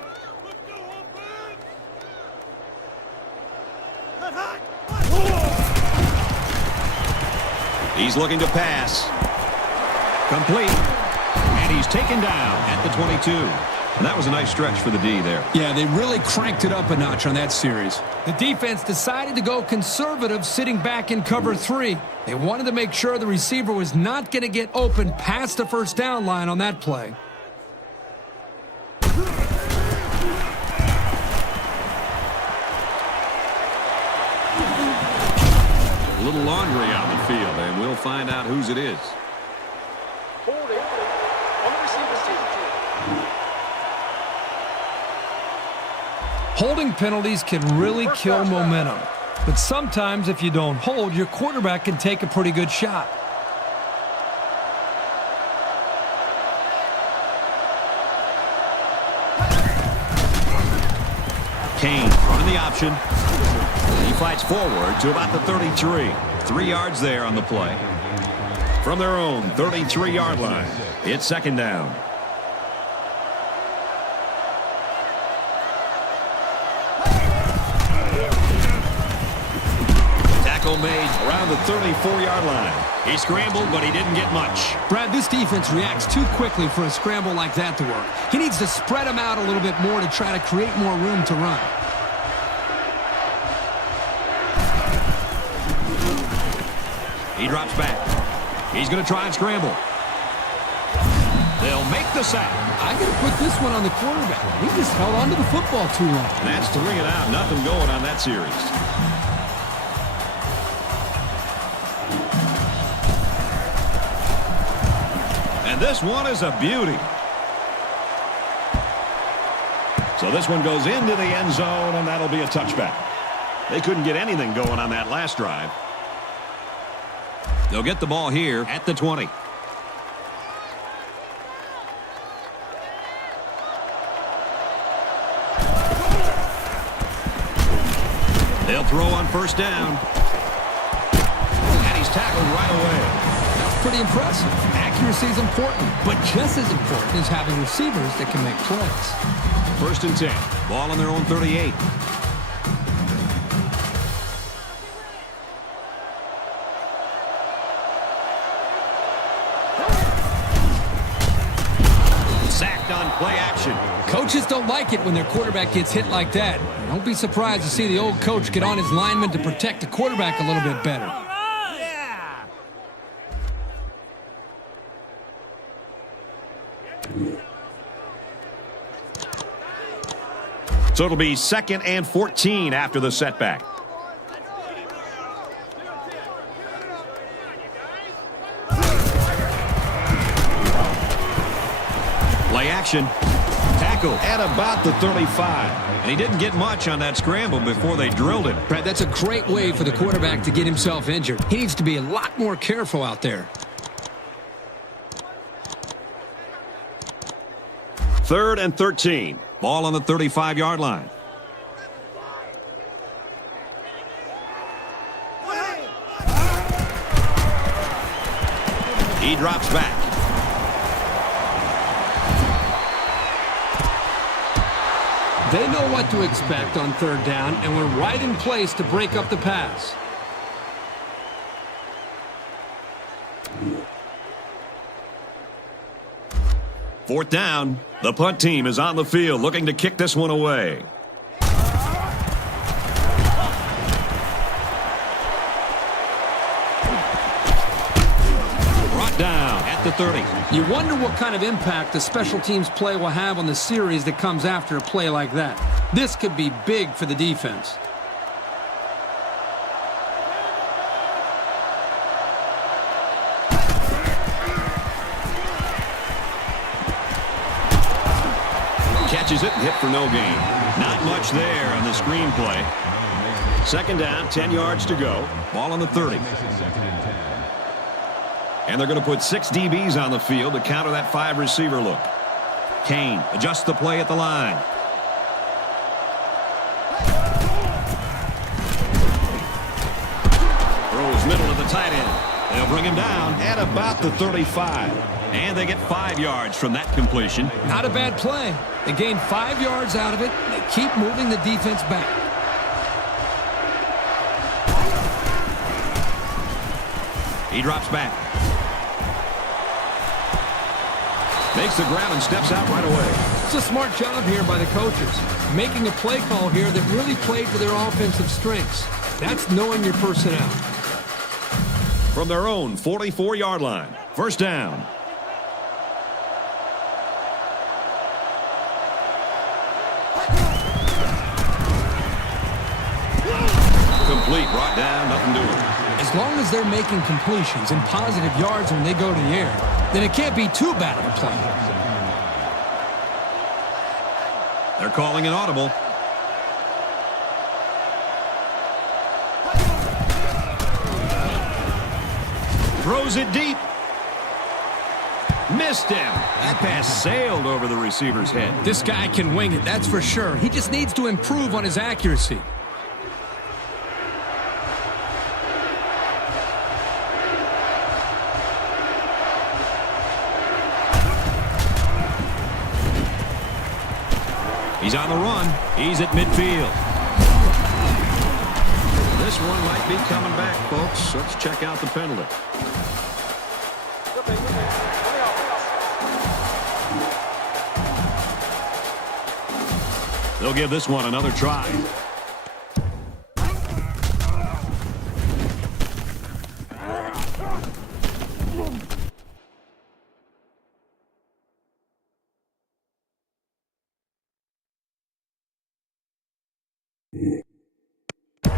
He's looking to pass. Complete. And he's taken down at the 22. And that was a nice stretch for the D there. Yeah, they really cranked it up a notch on that series. The defense decided to go conservative, sitting back in cover 3. They wanted to make sure the receiver was not going to get open past the first down line on that play. A little laundry on the field, and we'll find out whose it is. Holding on the receiver's team. Holding penalties can really kill momentum. But sometimes if you don't hold, your quarterback can take a pretty good shot. Kane running the option. He fights forward to about the 33. 3 yards there on the play. From their own 33-yard line, it's second down. Tackle made around the 34-yard line. He scrambled, but he didn't get much. Brad, this defense reacts too quickly for a scramble like that to work. He needs to spread them out a little bit more to try to create more room to run. He drops back. He's going to try and scramble. They'll make the sack. I got to put this one on the quarterback. He just held onto the football too long. And that's 3 and out. Nothing going on that series. And this one is a beauty. So this one goes into the end zone, and that'll be a touchback. They couldn't get anything going on that last drive. They'll get the ball here at the 20. They'll throw on first down. And he's tackled right away. That's pretty impressive. Accuracy is important, but just as important is having receivers that can make plays. First and 10. Ball on their own 38. Sacked on play action. Coaches don't like it when their quarterback gets hit like that. Don't be surprised to see the old coach get on his lineman to protect the quarterback a little bit better. Yeah. So it'll be 2nd and 14 after the setback. Play action. Tackle at about the 35. And he didn't get much on that scramble before they drilled it. Brad, that's a great way for the quarterback to get himself injured. He needs to be a lot more careful out there. 3rd and 13. Ball on the 35-yard line. He drops back. They know what to expect on 3rd down, and we're right in place to break up the pass. Fourth down. The punt team is on the field looking to kick this one away. at the 30. You wonder what kind of impact the special teams play will have on the series that comes after a play like that. This could be big for the defense. Catches it and hit for no gain. Not much there on the screenplay. Second down, 10 yards to go. Ball on the 30. And they're going to put 6 DBs on the field to counter that 5-receiver look. Kane adjusts the play at the line. Throws middle to the tight end. They'll bring him down at about the 35. And they get 5 yards from that completion. Not a bad play. They gain 5 yards out of it. They keep moving the defense back. He drops back. Makes the grab and steps out right away. It's a smart job here by the coaches. Making a play call here that really played to their offensive strengths. That's knowing your personnel. From their own 44-yard line. First down. Complete, brought down, nothing doing. As long as they're making completions and positive yards when they go to the air, then it can't be too bad of a play. They're calling an audible. Throws it deep. Missed him. That pass sailed over the receiver's head. This guy can wing it, that's for sure. He just needs to improve on his accuracy. He's on the run. He's at midfield. This one might be coming back, folks. Let's check out the penalty. They'll give this one another try.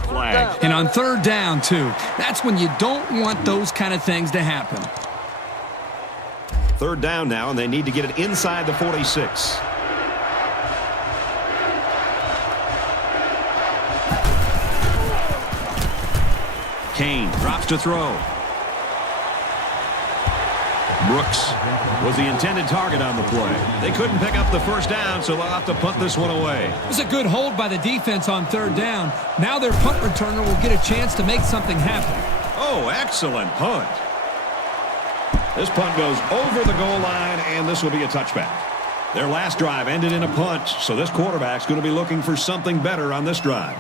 Flag. And on third down, too. That's when you don't want those kind of things to happen. Third down now, and they need to get it inside the 46. Kane drops to throw. Brooks was the intended target on the play. They couldn't pick up the first down, so they'll have to punt this one away. It was a good hold by the defense on third down. Now their punt returner will get a chance to make something happen. Oh, excellent punt. This punt goes over the goal line, and this will be a touchback. Their last drive ended in a punt, so this quarterback's going to be looking for something better on this drive.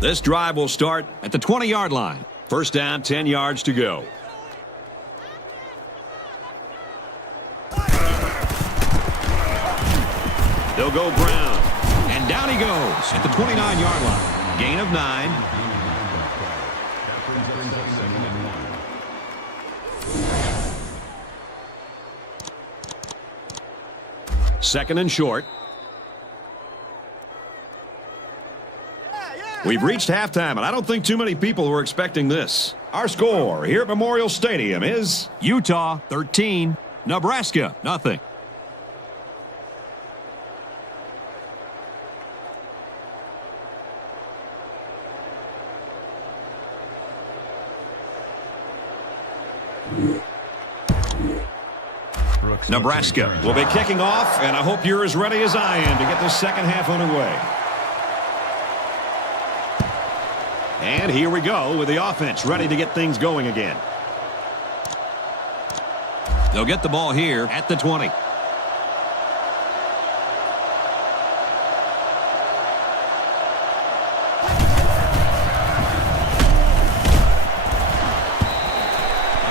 This drive will start at the 20-yard line. First down, 10 yards to go. They'll go Brown. And down he goes at the 29-yard line. Gain of 9. Second and short. We've reached halftime, and I don't think too many people were expecting this. Our score here at Memorial Stadium is Utah 13, Nebraska nothing. Nebraska will be kicking off, and I hope you're as ready as I am to get this second half underway. And here we go with the offense ready to get things going again. They'll get the ball here at the 20.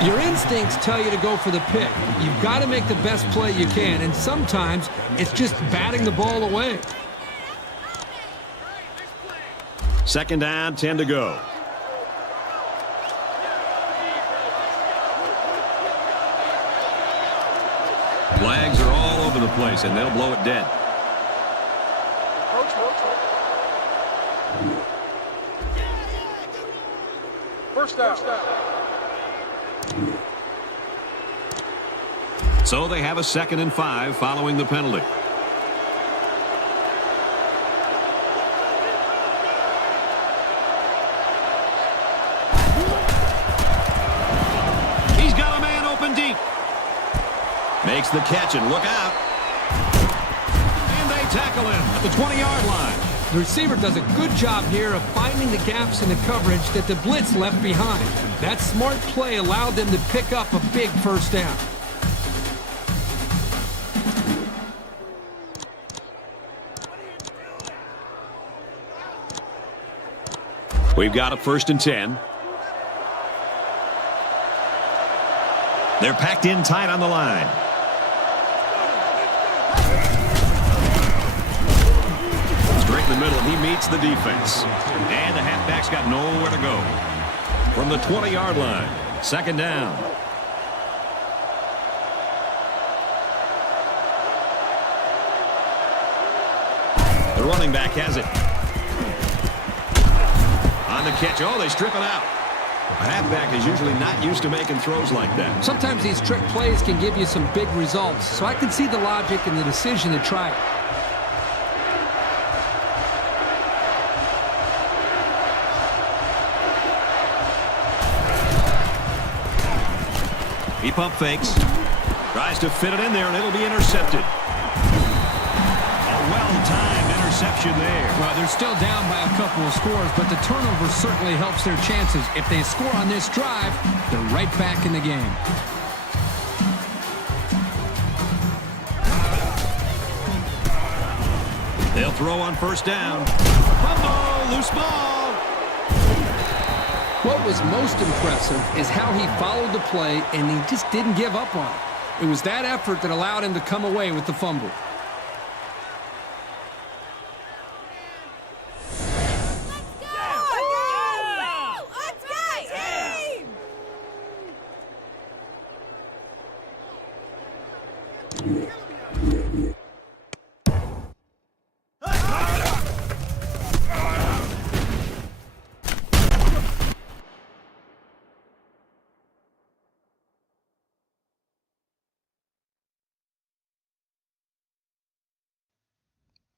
Your instincts tell you to go for the pick. You've got to make the best play you can, and sometimes it's just batting the ball away. Second down, 10 to go. of the place, and they'll blow it dead. First down. So they have a 2nd and 5 following the penalty. He's got a man open deep. Makes the catch and look out. And they tackle him at the 20-yard line. The receiver does a good job here of finding the gaps in the coverage that the blitz left behind. That smart play allowed them to pick up a big first down. We've got a 1st and 10. They're packed in tight on the line. Straight in the middle, he meets the defense. And the halfback's got nowhere to go. From the 20-yard line, 2nd down. The running back has it. On the catch. Oh, they strip it out. A halfback is usually not used to making throws like that. Sometimes these trick plays can give you some big results, so I can see the logic and the decision to try it. He pump fakes. Tries to fit it in there, and it'll be intercepted. A well-timed interception there. Well, they're still down by a couple of scores, but the turnover certainly helps their chances. If they score on this drive, they're right back in the game. They'll throw on 1st down. Fumble, loose ball. What was most impressive is how he followed the play, and he just didn't give up on it. It was that effort that allowed him to come away with the fumble.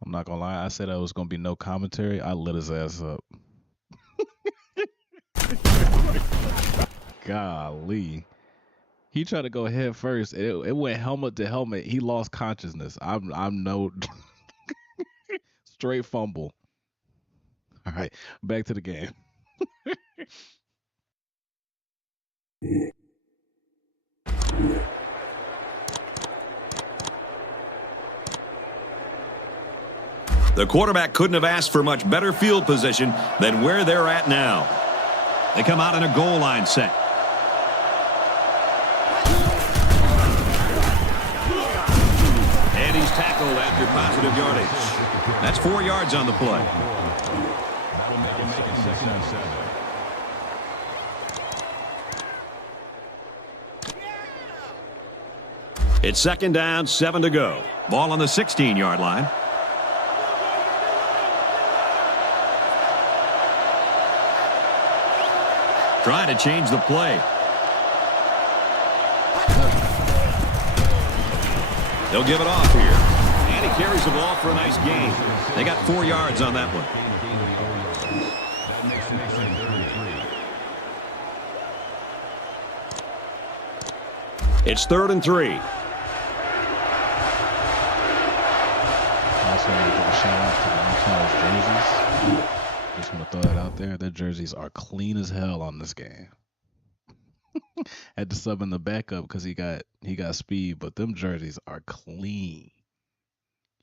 I'm not gonna lie, I said there was gonna be no commentary. I lit his ass up. Golly. He tried to go head first. It went helmet to helmet. He lost consciousness. I'm no straight fumble. All right, back to the game. The quarterback couldn't have asked for much better field position than where they're at now. They come out in a goal line set. And he's tackled after positive yardage. That's 4 yards on the play. It's 2nd down, 7 to go. Ball on the 16-yard line. Trying to change the play. They'll give it off here. And he carries the ball for a nice gain. They got 4 yards on that one. It's 3rd and 3. Also want to give a shout out to the College jerseys. Just want to throw that out there. Their jerseys are clean as hell on this game. Had to sub in the backup because he got speed, but them jerseys are clean.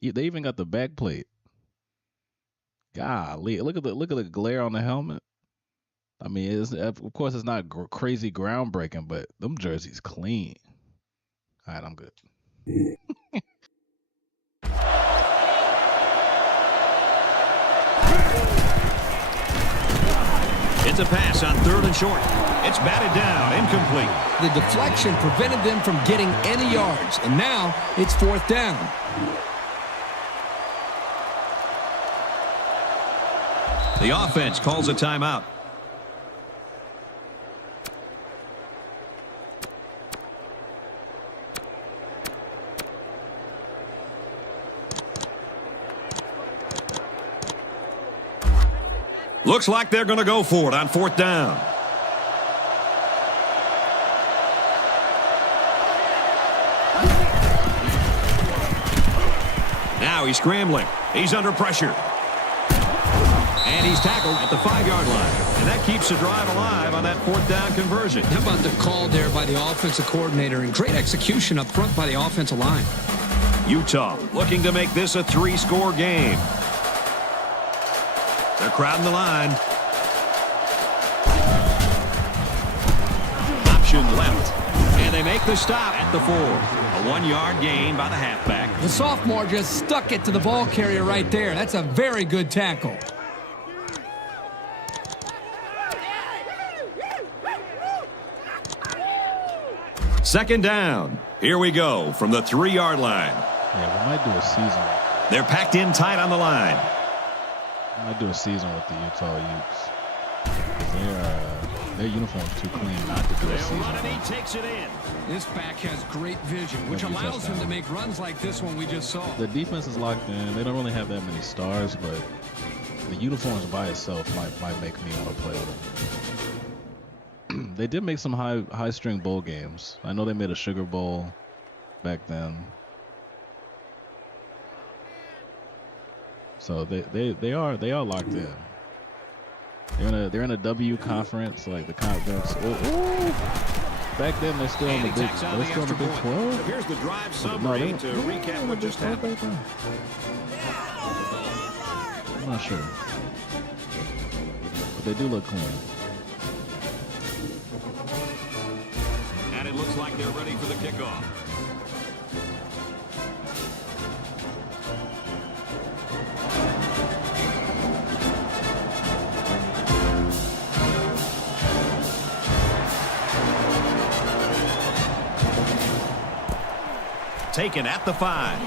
They even got the back plate. Golly, look at the glare on the helmet. I mean, of course it's not crazy groundbreaking, but them jerseys clean. All right, I'm good. to pass on 3rd and short. It's batted down, incomplete. The deflection prevented them from getting any yards, and now it's 4th down. The offense calls a timeout. Looks like they're going to go for it on 4th down. Now he's scrambling. He's under pressure. And he's tackled at the 5-yard line. And that keeps the drive alive on that 4th down conversion. How about the call there by the offensive coordinator and great execution up front by the offensive line. Utah looking to make this a 3-score game. They're crowding the line. Option left. And they make the stop at the 4. A 1-yard gain by the halfback. The sophomore just stuck it to the ball carrier right there. That's a very good tackle. Second down. Here we go from the 3-yard line. Yeah, we might do a season. They're packed in tight on the line. We might do a season with the Utah Utes. Their uniform's too clean not to do a season. And he takes it in. This back has great vision, which allows him to make runs like this one we just saw. The defense is locked in. They don't really have that many stars, but the uniforms by itself might make me want to play with them. They did make some high string bowl games. I know they made a Sugar Bowl back then. So they are locked in. They're in a W conference, like the conference. Back then they're still in the Big 12. Here's the drive summary to recap what just happened. I'm not sure, but they do look clean. And it looks like they're ready for the kickoff. Taken at the 5.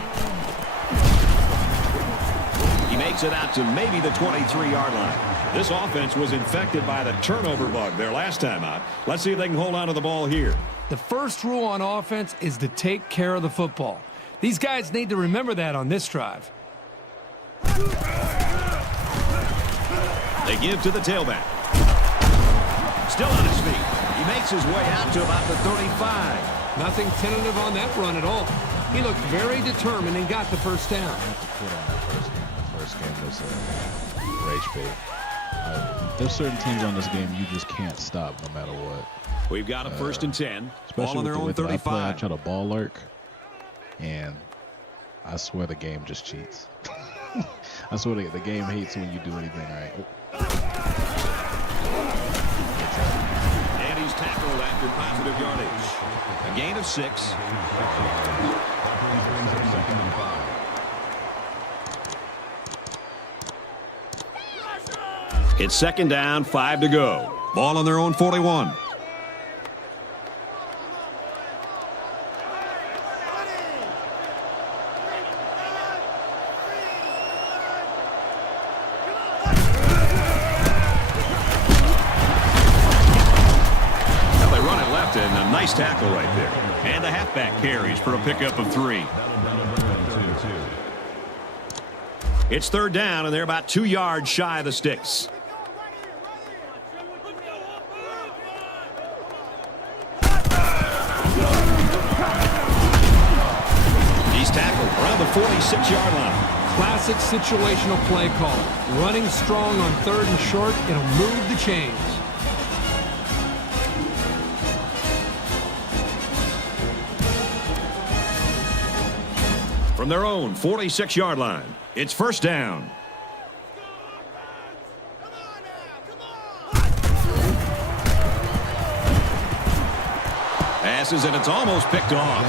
He makes it out to maybe the 23-yard line. This offense was infected by the turnover bug their last time out. Let's see if they can hold on to the ball here. The first rule on offense is to take care of the football. These guys need to remember that on this drive. They give to the tailback. Still on his feet. He makes his way out to about the 35. Nothing tentative on that run at all. He looked very determined and got the first down. The first game was a rage bait. There's certain teams on this game you just can't stop no matter what. We've got a 1st and 10. Especially Ball on their own 35. I try to ball lurk, and I swear the game just cheats. I swear the game hates when you do anything right. And he's tackled after positive yardage. A gain of 6. It's 2nd down, 5 to go. Ball on their own 41. And a nice tackle right there. And the halfback carries for a pickup of 3. It's 3rd down, and they're about 2 yards shy of the sticks. He's tackled around the 46-yard line. Classic situational play call. Running strong on 3rd and short, it'll move the chains. From their own 46-yard line, it's 1st down. Passes, and it's almost picked off.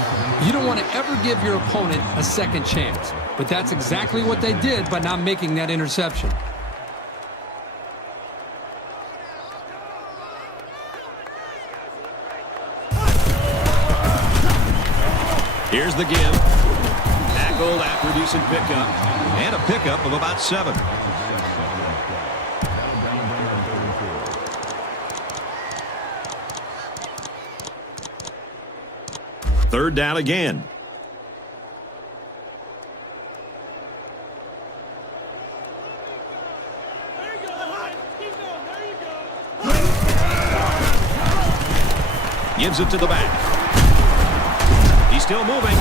You don't want to ever give your opponent a second chance, but that's exactly what they did by not making that interception. Here's the give. Tackled after a decent pickup. And a pickup of about 7. Third down again. Gives it to the back. He's still moving.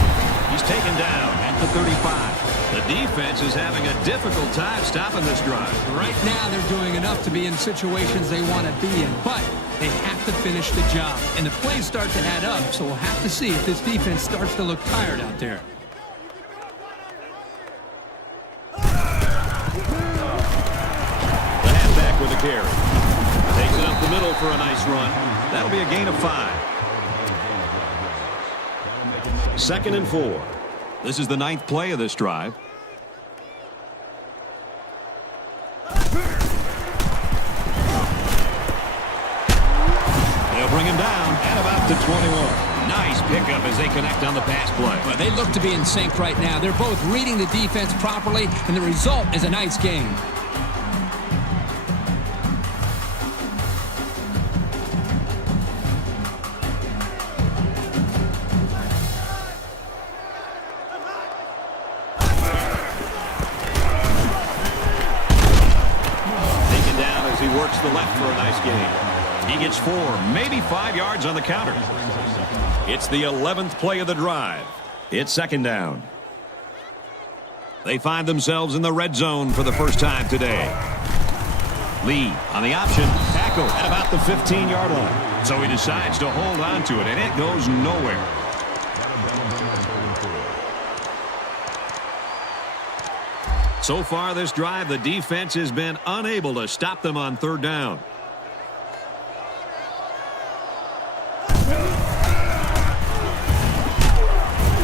He's taken down at the 35. The defense is having a difficult time stopping this drive. Right now, they're doing enough to be in situations they want to be in, but they have to finish the job. And the plays start to add up, so we'll have to see if this defense starts to look tired out there. The halfback with a carry. Takes it up the middle for a nice run. That'll be a gain of 5. 2nd and 4. This is the 9th play of this drive. They'll bring him down at about the 21. Nice pickup as they connect on the pass play. Well, they look to be in sync right now. They're both reading the defense properly, and the result is a nice game. Works the left for a nice gain. He gets 4, maybe 5 yards on the counter. It's the 11th play of the drive. It's 2nd down. They find themselves in the red zone for the first time today. Lee on the option. Tackle at about the 15-yard line. So he decides to hold on to it, and it goes nowhere. So far this drive, the defense has been unable to stop them on 3rd down.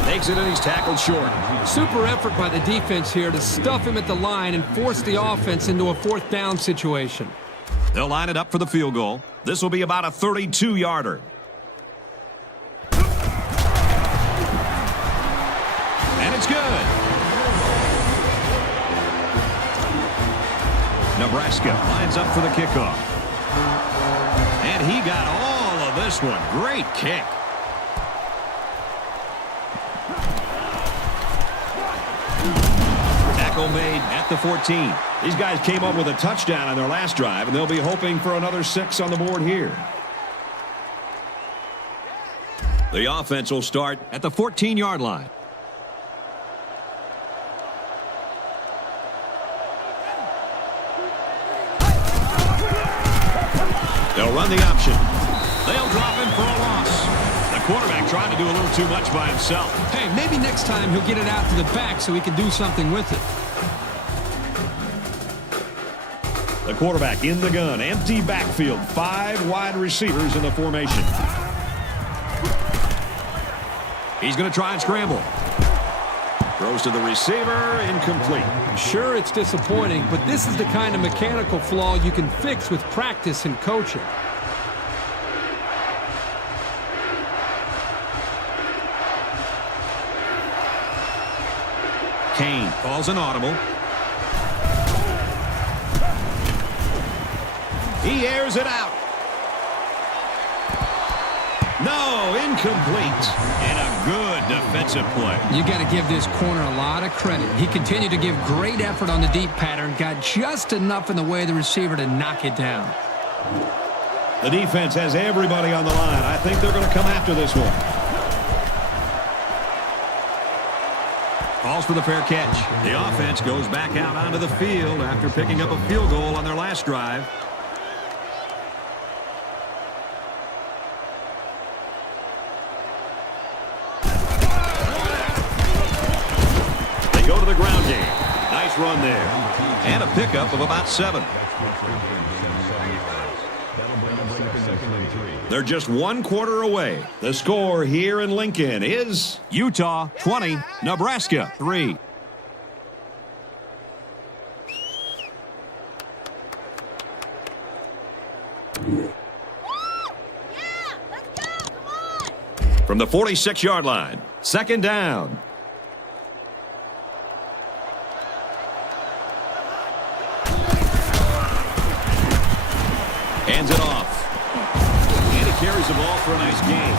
Takes it and he's tackled short. Super effort by the defense here to stuff him at the line and force the offense into a 4th down situation. They'll line it up for the field goal. This will be about a 32-yarder. And it's good. Nebraska lines up for the kickoff. And he got all of this one. Great kick. Tackle made at the 14. These guys came up with a touchdown on their last drive, and they'll be hoping for another 6 on the board here. The offense will start at the 14-yard line. They'll run the option. They'll drop him for a loss. The quarterback trying to do a little too much by himself. Hey, maybe next time he'll get it out to the back so he can do something with it. The quarterback in the gun. Empty backfield. 5 wide receivers in the formation. He's going to try and scramble. Throws to the receiver. Incomplete. Sure, it's disappointing, but this is the kind of mechanical flaw you can fix with practice and coaching. Kane calls an audible. He airs it out. No, incomplete. And a good defensive play. You got to give this corner a lot of credit. He continued to give great effort on the deep pattern, got just enough in the way of the receiver to knock it down. The defense has everybody on the line. I think they're going to come after this one. Calls for the fair catch. The offense goes back out onto the field after picking up a field goal on their last drive. They go to the ground game. Nice run there. And a pickup of about 7. They're just 1 quarter away. The score here in Lincoln is Utah 20, Nebraska 3. From the 46-yard line, Second down. Hands it off. And he carries the ball for a nice gain.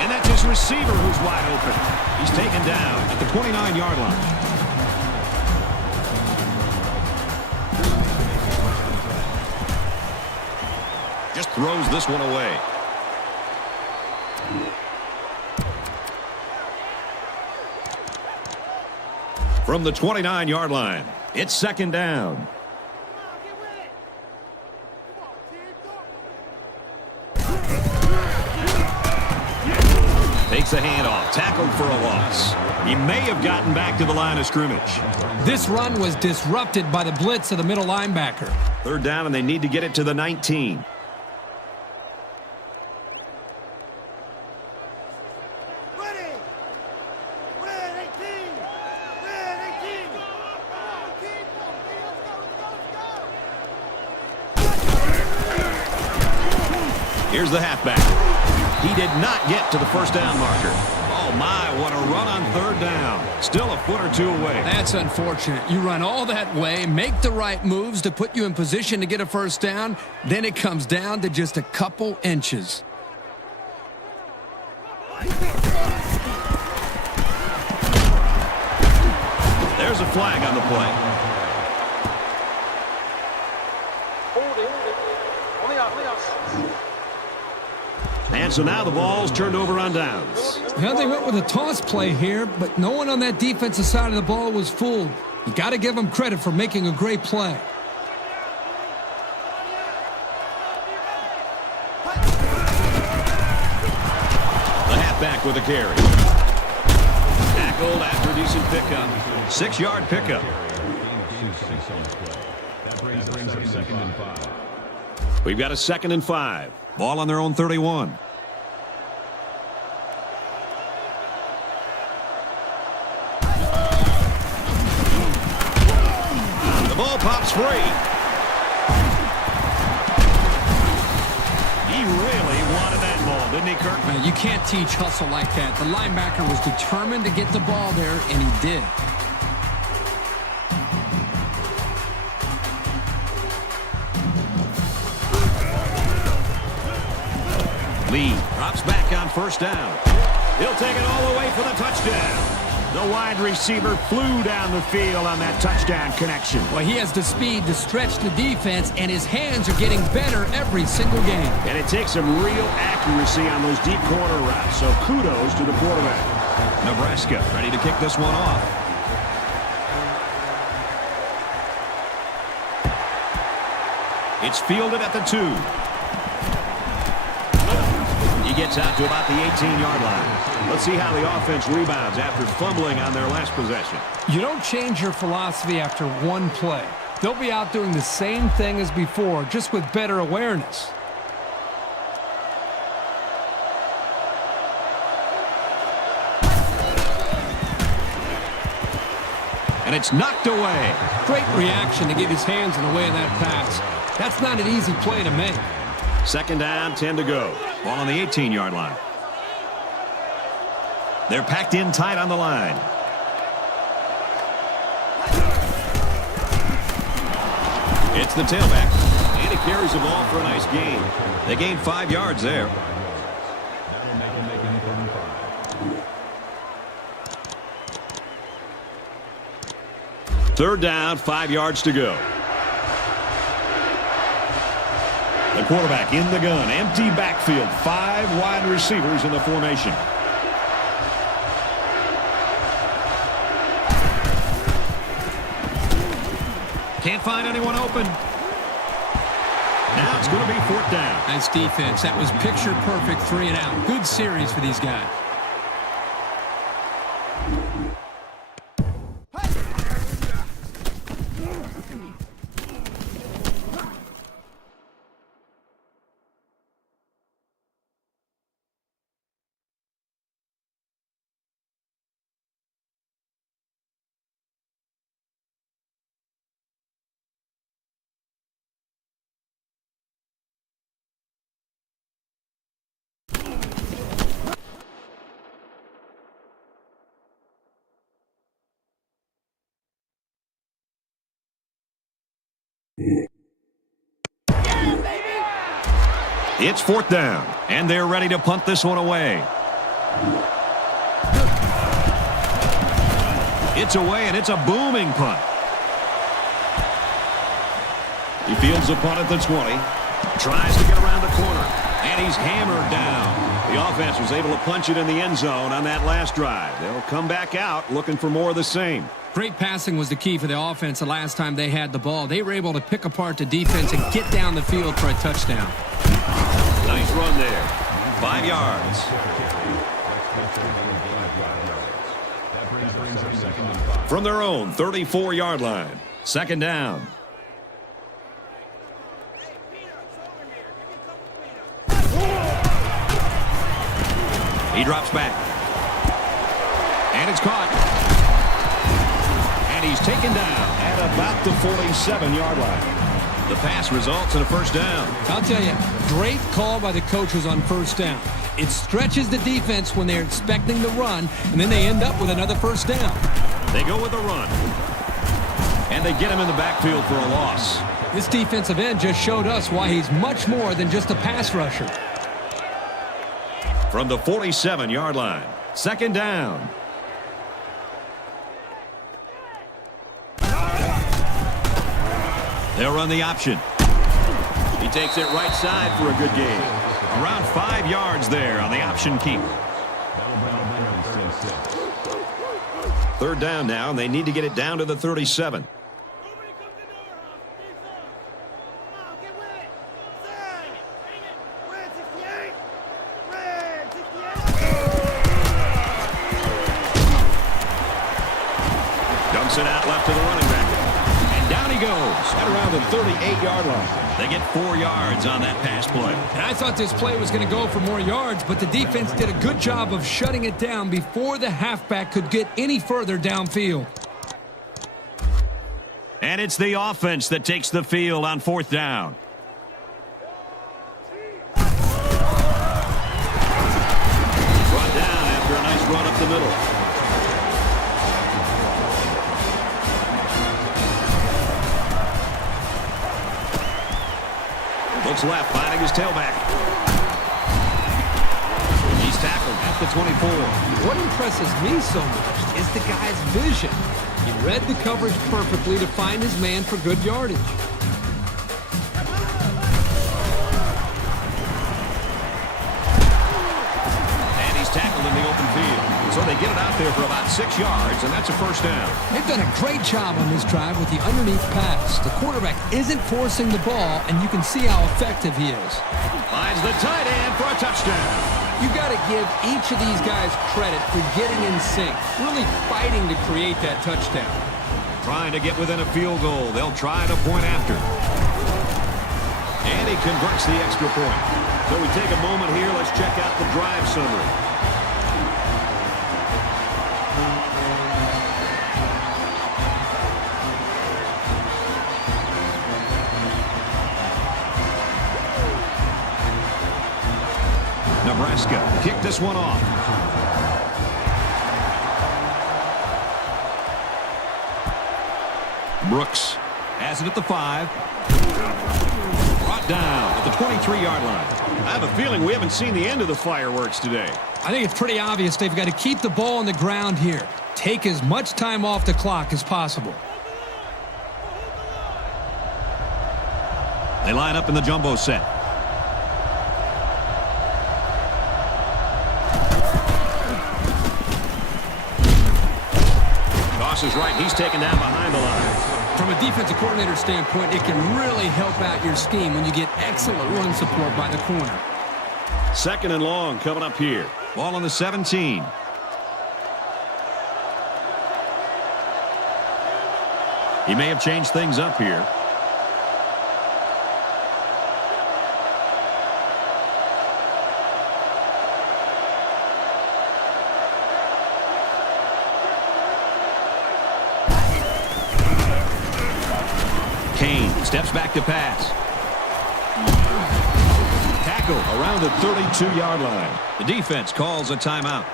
And that's his receiver who's wide open. He's taken down at the 29-yard line. Just throws this one away. From the 29-yard line, it's second down. Takes a handoff, tackled for a loss. He may have gotten back to the line of scrimmage. This run was disrupted by the blitz of the middle linebacker. Third down, and they need to get it to the 19. Here's the halfback. He did not get to the first down marker. Oh, my, what a run on third down. Still a foot or two away. That's unfortunate. You run all that way, make the right moves to put you in position to get a first down, then it comes down to just a couple inches. There's a flag on the play. Holding. On the outside. And so now the ball's turned over on downs. Now they went with a toss play here, but no one on that defensive side of the ball was fooled. You got to give them credit for making a great play. The halfback with a carry. Tackled after a decent pickup. 6-yard pickup. We've got a 2nd and 5. Ball on their own 31. The ball pops free. He really wanted that ball, didn't he, Kirk? You can't teach hustle like that. The linebacker was determined to get the ball there, and he did. Lee drops back on first down. He'll take it all the way for the touchdown. The wide receiver flew down the field on that touchdown connection. Well, he has the speed to stretch the defense, and his hands are getting better every single game. And it takes some real accuracy on those deep corner routes, so kudos to the quarterback. Nebraska ready to kick this one off. It's fielded at the 2. He gets out to about the 18-yard line. Let's see how the offense rebounds after fumbling on their last possession. You don't change your philosophy after one play. They'll be out doing the same thing as before, just with better awareness. And it's knocked away. Great reaction to get his hands in the way of that pass. That's not an easy play to make. Second down, 10 to go. Ball on the 18-yard line. They're packed in tight on the line. It's the tailback. And he carries the ball for a nice gain. They gained 5 yards there. Third down, 5 yards to go. The quarterback in the gun. Empty backfield. 5 wide receivers in the formation. Can't find anyone open. Now it's going to be 4th down. Nice defense. That was picture perfect 3 and out. Good series for these guys. It's 4th down, and they're ready to punt this one away. It's away, and it's a booming punt. He fields the punt at the 20. Tries to get around the corner, and he's hammered down. The offense was able to punch it in the end zone on that last drive. They'll come back out looking for more of the same. Great passing was the key for the offense the last time they had the ball. They were able to pick apart the defense and get down the field for a touchdown. Nice run there. 5 yards. From their own 34-yard line. 2nd down. He drops back. And it's caught. And he's taken down at about the 47-yard line. The pass results in a 1st down. I'll tell you, great call by the coaches on 1st down. It stretches the defense when they're expecting the run, and then they end up with another 1st down. They go with a run. And they get him in the backfield for a loss. This defensive end just showed us why he's much more than just a pass rusher. From the 47-yard line. 2nd down. They'll run the option. He takes it right side for a good gain. Around 5 yards there on the option keep. 3rd down now, and they need to get it down to the 37. Dumps it out left to the running back. And down he goes at around the 38-yard line. They get 4 yards on that pass play. And I thought this play was going to go for more yards, but the defense did a good job of shutting it down before the halfback could get any further downfield. And it's the offense that takes the field on 4th down. Brought down after a nice run up the middle. Looks left, finding his tailback. He's tackled at the 24. What impresses me so much is the guy's vision. He read the coverage perfectly to find his man for good yardage. And he's tackled in the open field. So they get it out there for about 6 yards, and that's a 1st down. They've done a great job on this drive with the underneath pass. The quarterback isn't forcing the ball, and you can see how effective he is. Finds the tight end for a touchdown. You got to give each of these guys credit for getting in sync, really fighting to create that touchdown. Trying to get within a field goal. They'll try to point after. And he converts the extra point. So we take a moment here. Let's check out the drive summary. Nebraska kicked this one off. Brooks has it at the 5. Brought down at the 23-yard line. I have a feeling we haven't seen the end of the fireworks today. I think it's pretty obvious they've got to keep the ball on the ground here. Take as much time off the clock as possible. They line up in the jumbo set. Is right. He's taken down behind the line. From a defensive coordinator standpoint, it can really help out your scheme when you get excellent run support by the corner. 2nd and long coming up here. Ball on the 17. He may have changed things up here. Steps back to pass. Tackle around the 32-yard line. The defense calls a timeout.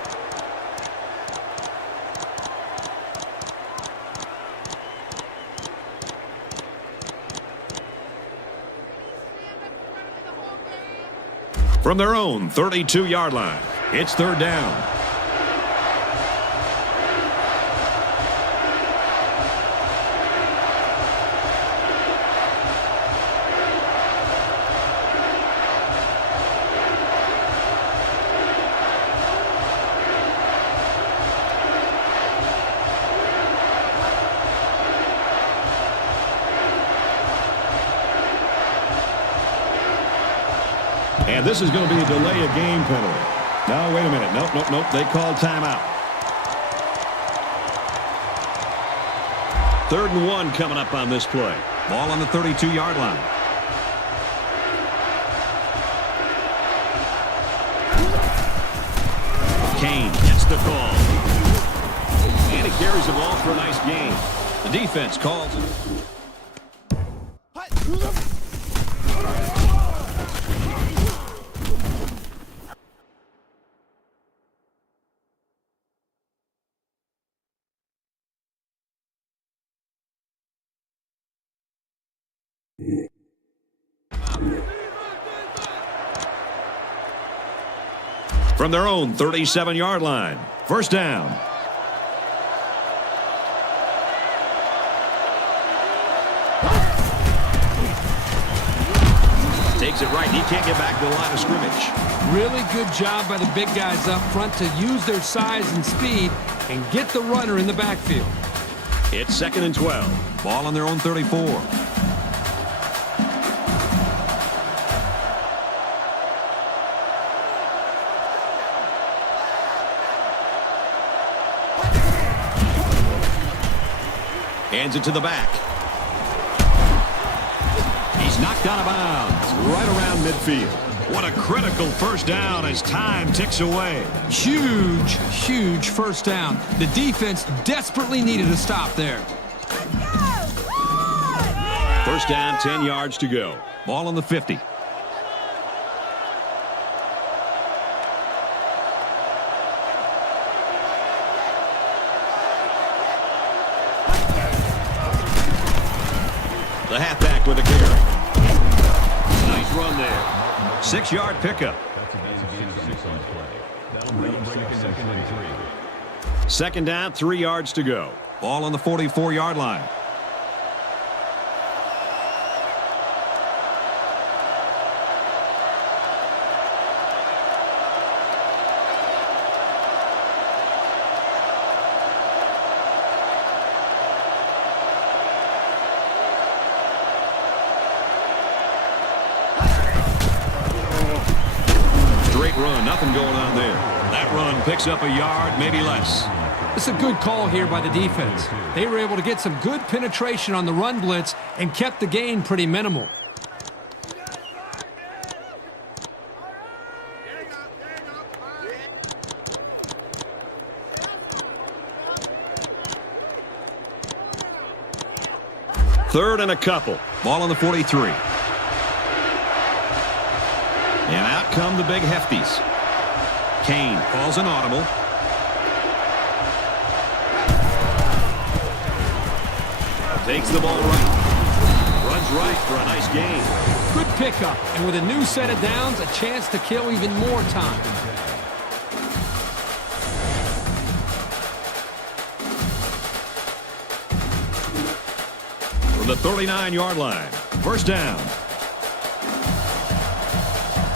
From their own 32-yard line, it's third down. And this is going to be a delay of game penalty. No, wait a minute. Nope. They called timeout. 3rd and 1 coming up on this play. Ball on the 32-yard line. Kane gets the call. And he carries the ball for a nice gain. The defense calls it. From their own 37-yard line, first down. Takes it right. He can't get back to the line of scrimmage. Really good job by the big guys up front to use their size and speed and get the runner in the backfield. It's 2nd and 12. Ball on their own 34. Hands it to the back. He's knocked out of bounds right around midfield. What a critical first down as time ticks away. Huge first down. The defense desperately needed a stop there. First down, 10 yards to go. Ball on the 50. The halfback with a carry. Nice run there. 6-yard pickup. Second down, 3 yards to go. Ball on the 44-yard line. Run, nothing going on there. That run picks up a yard, maybe less. It's a good call here by the defense. They were able to get some good penetration on the run blitz and kept the gain pretty minimal. Third and a couple. Ball on the 43. And out come the big hefties. Kane calls an audible. Takes the ball right. Runs right for a nice gain. Good pickup. And with a new set of downs, a chance to kill even more time. From the 39-yard line. First down.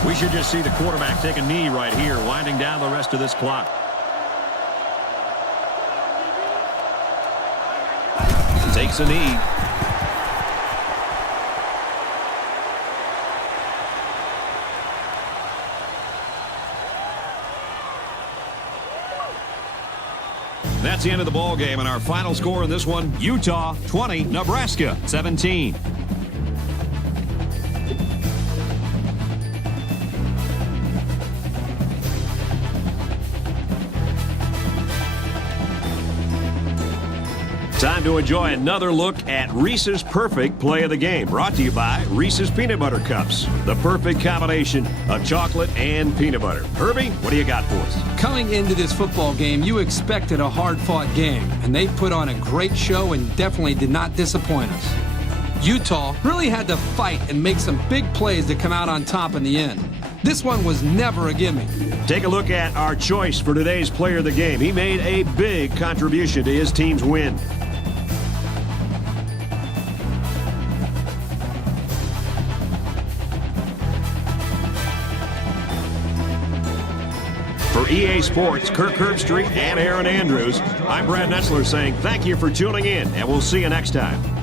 We should just see the quarterback take a knee right here, winding down the rest of this clock. Takes a knee. That's the end of the ball game, and our final score in this one, Utah 20, Nebraska 17. Time to enjoy another look at Reese's Perfect Play of the Game, brought to you by Reese's Peanut Butter Cups, the perfect combination of chocolate and peanut butter. Herbie, what do you got for us? Coming into this football game, you expected a hard-fought game, and they put on a great show and definitely did not disappoint us. Utah really had to fight and make some big plays to come out on top in the end. This one was never a gimme. Take a look at our choice for today's player of the game. He made a big contribution to his team's win. For EA Sports, Kirk Herbstreit and Aaron Andrews, I'm Brad Netzler saying thank you for tuning in, and we'll see you next time.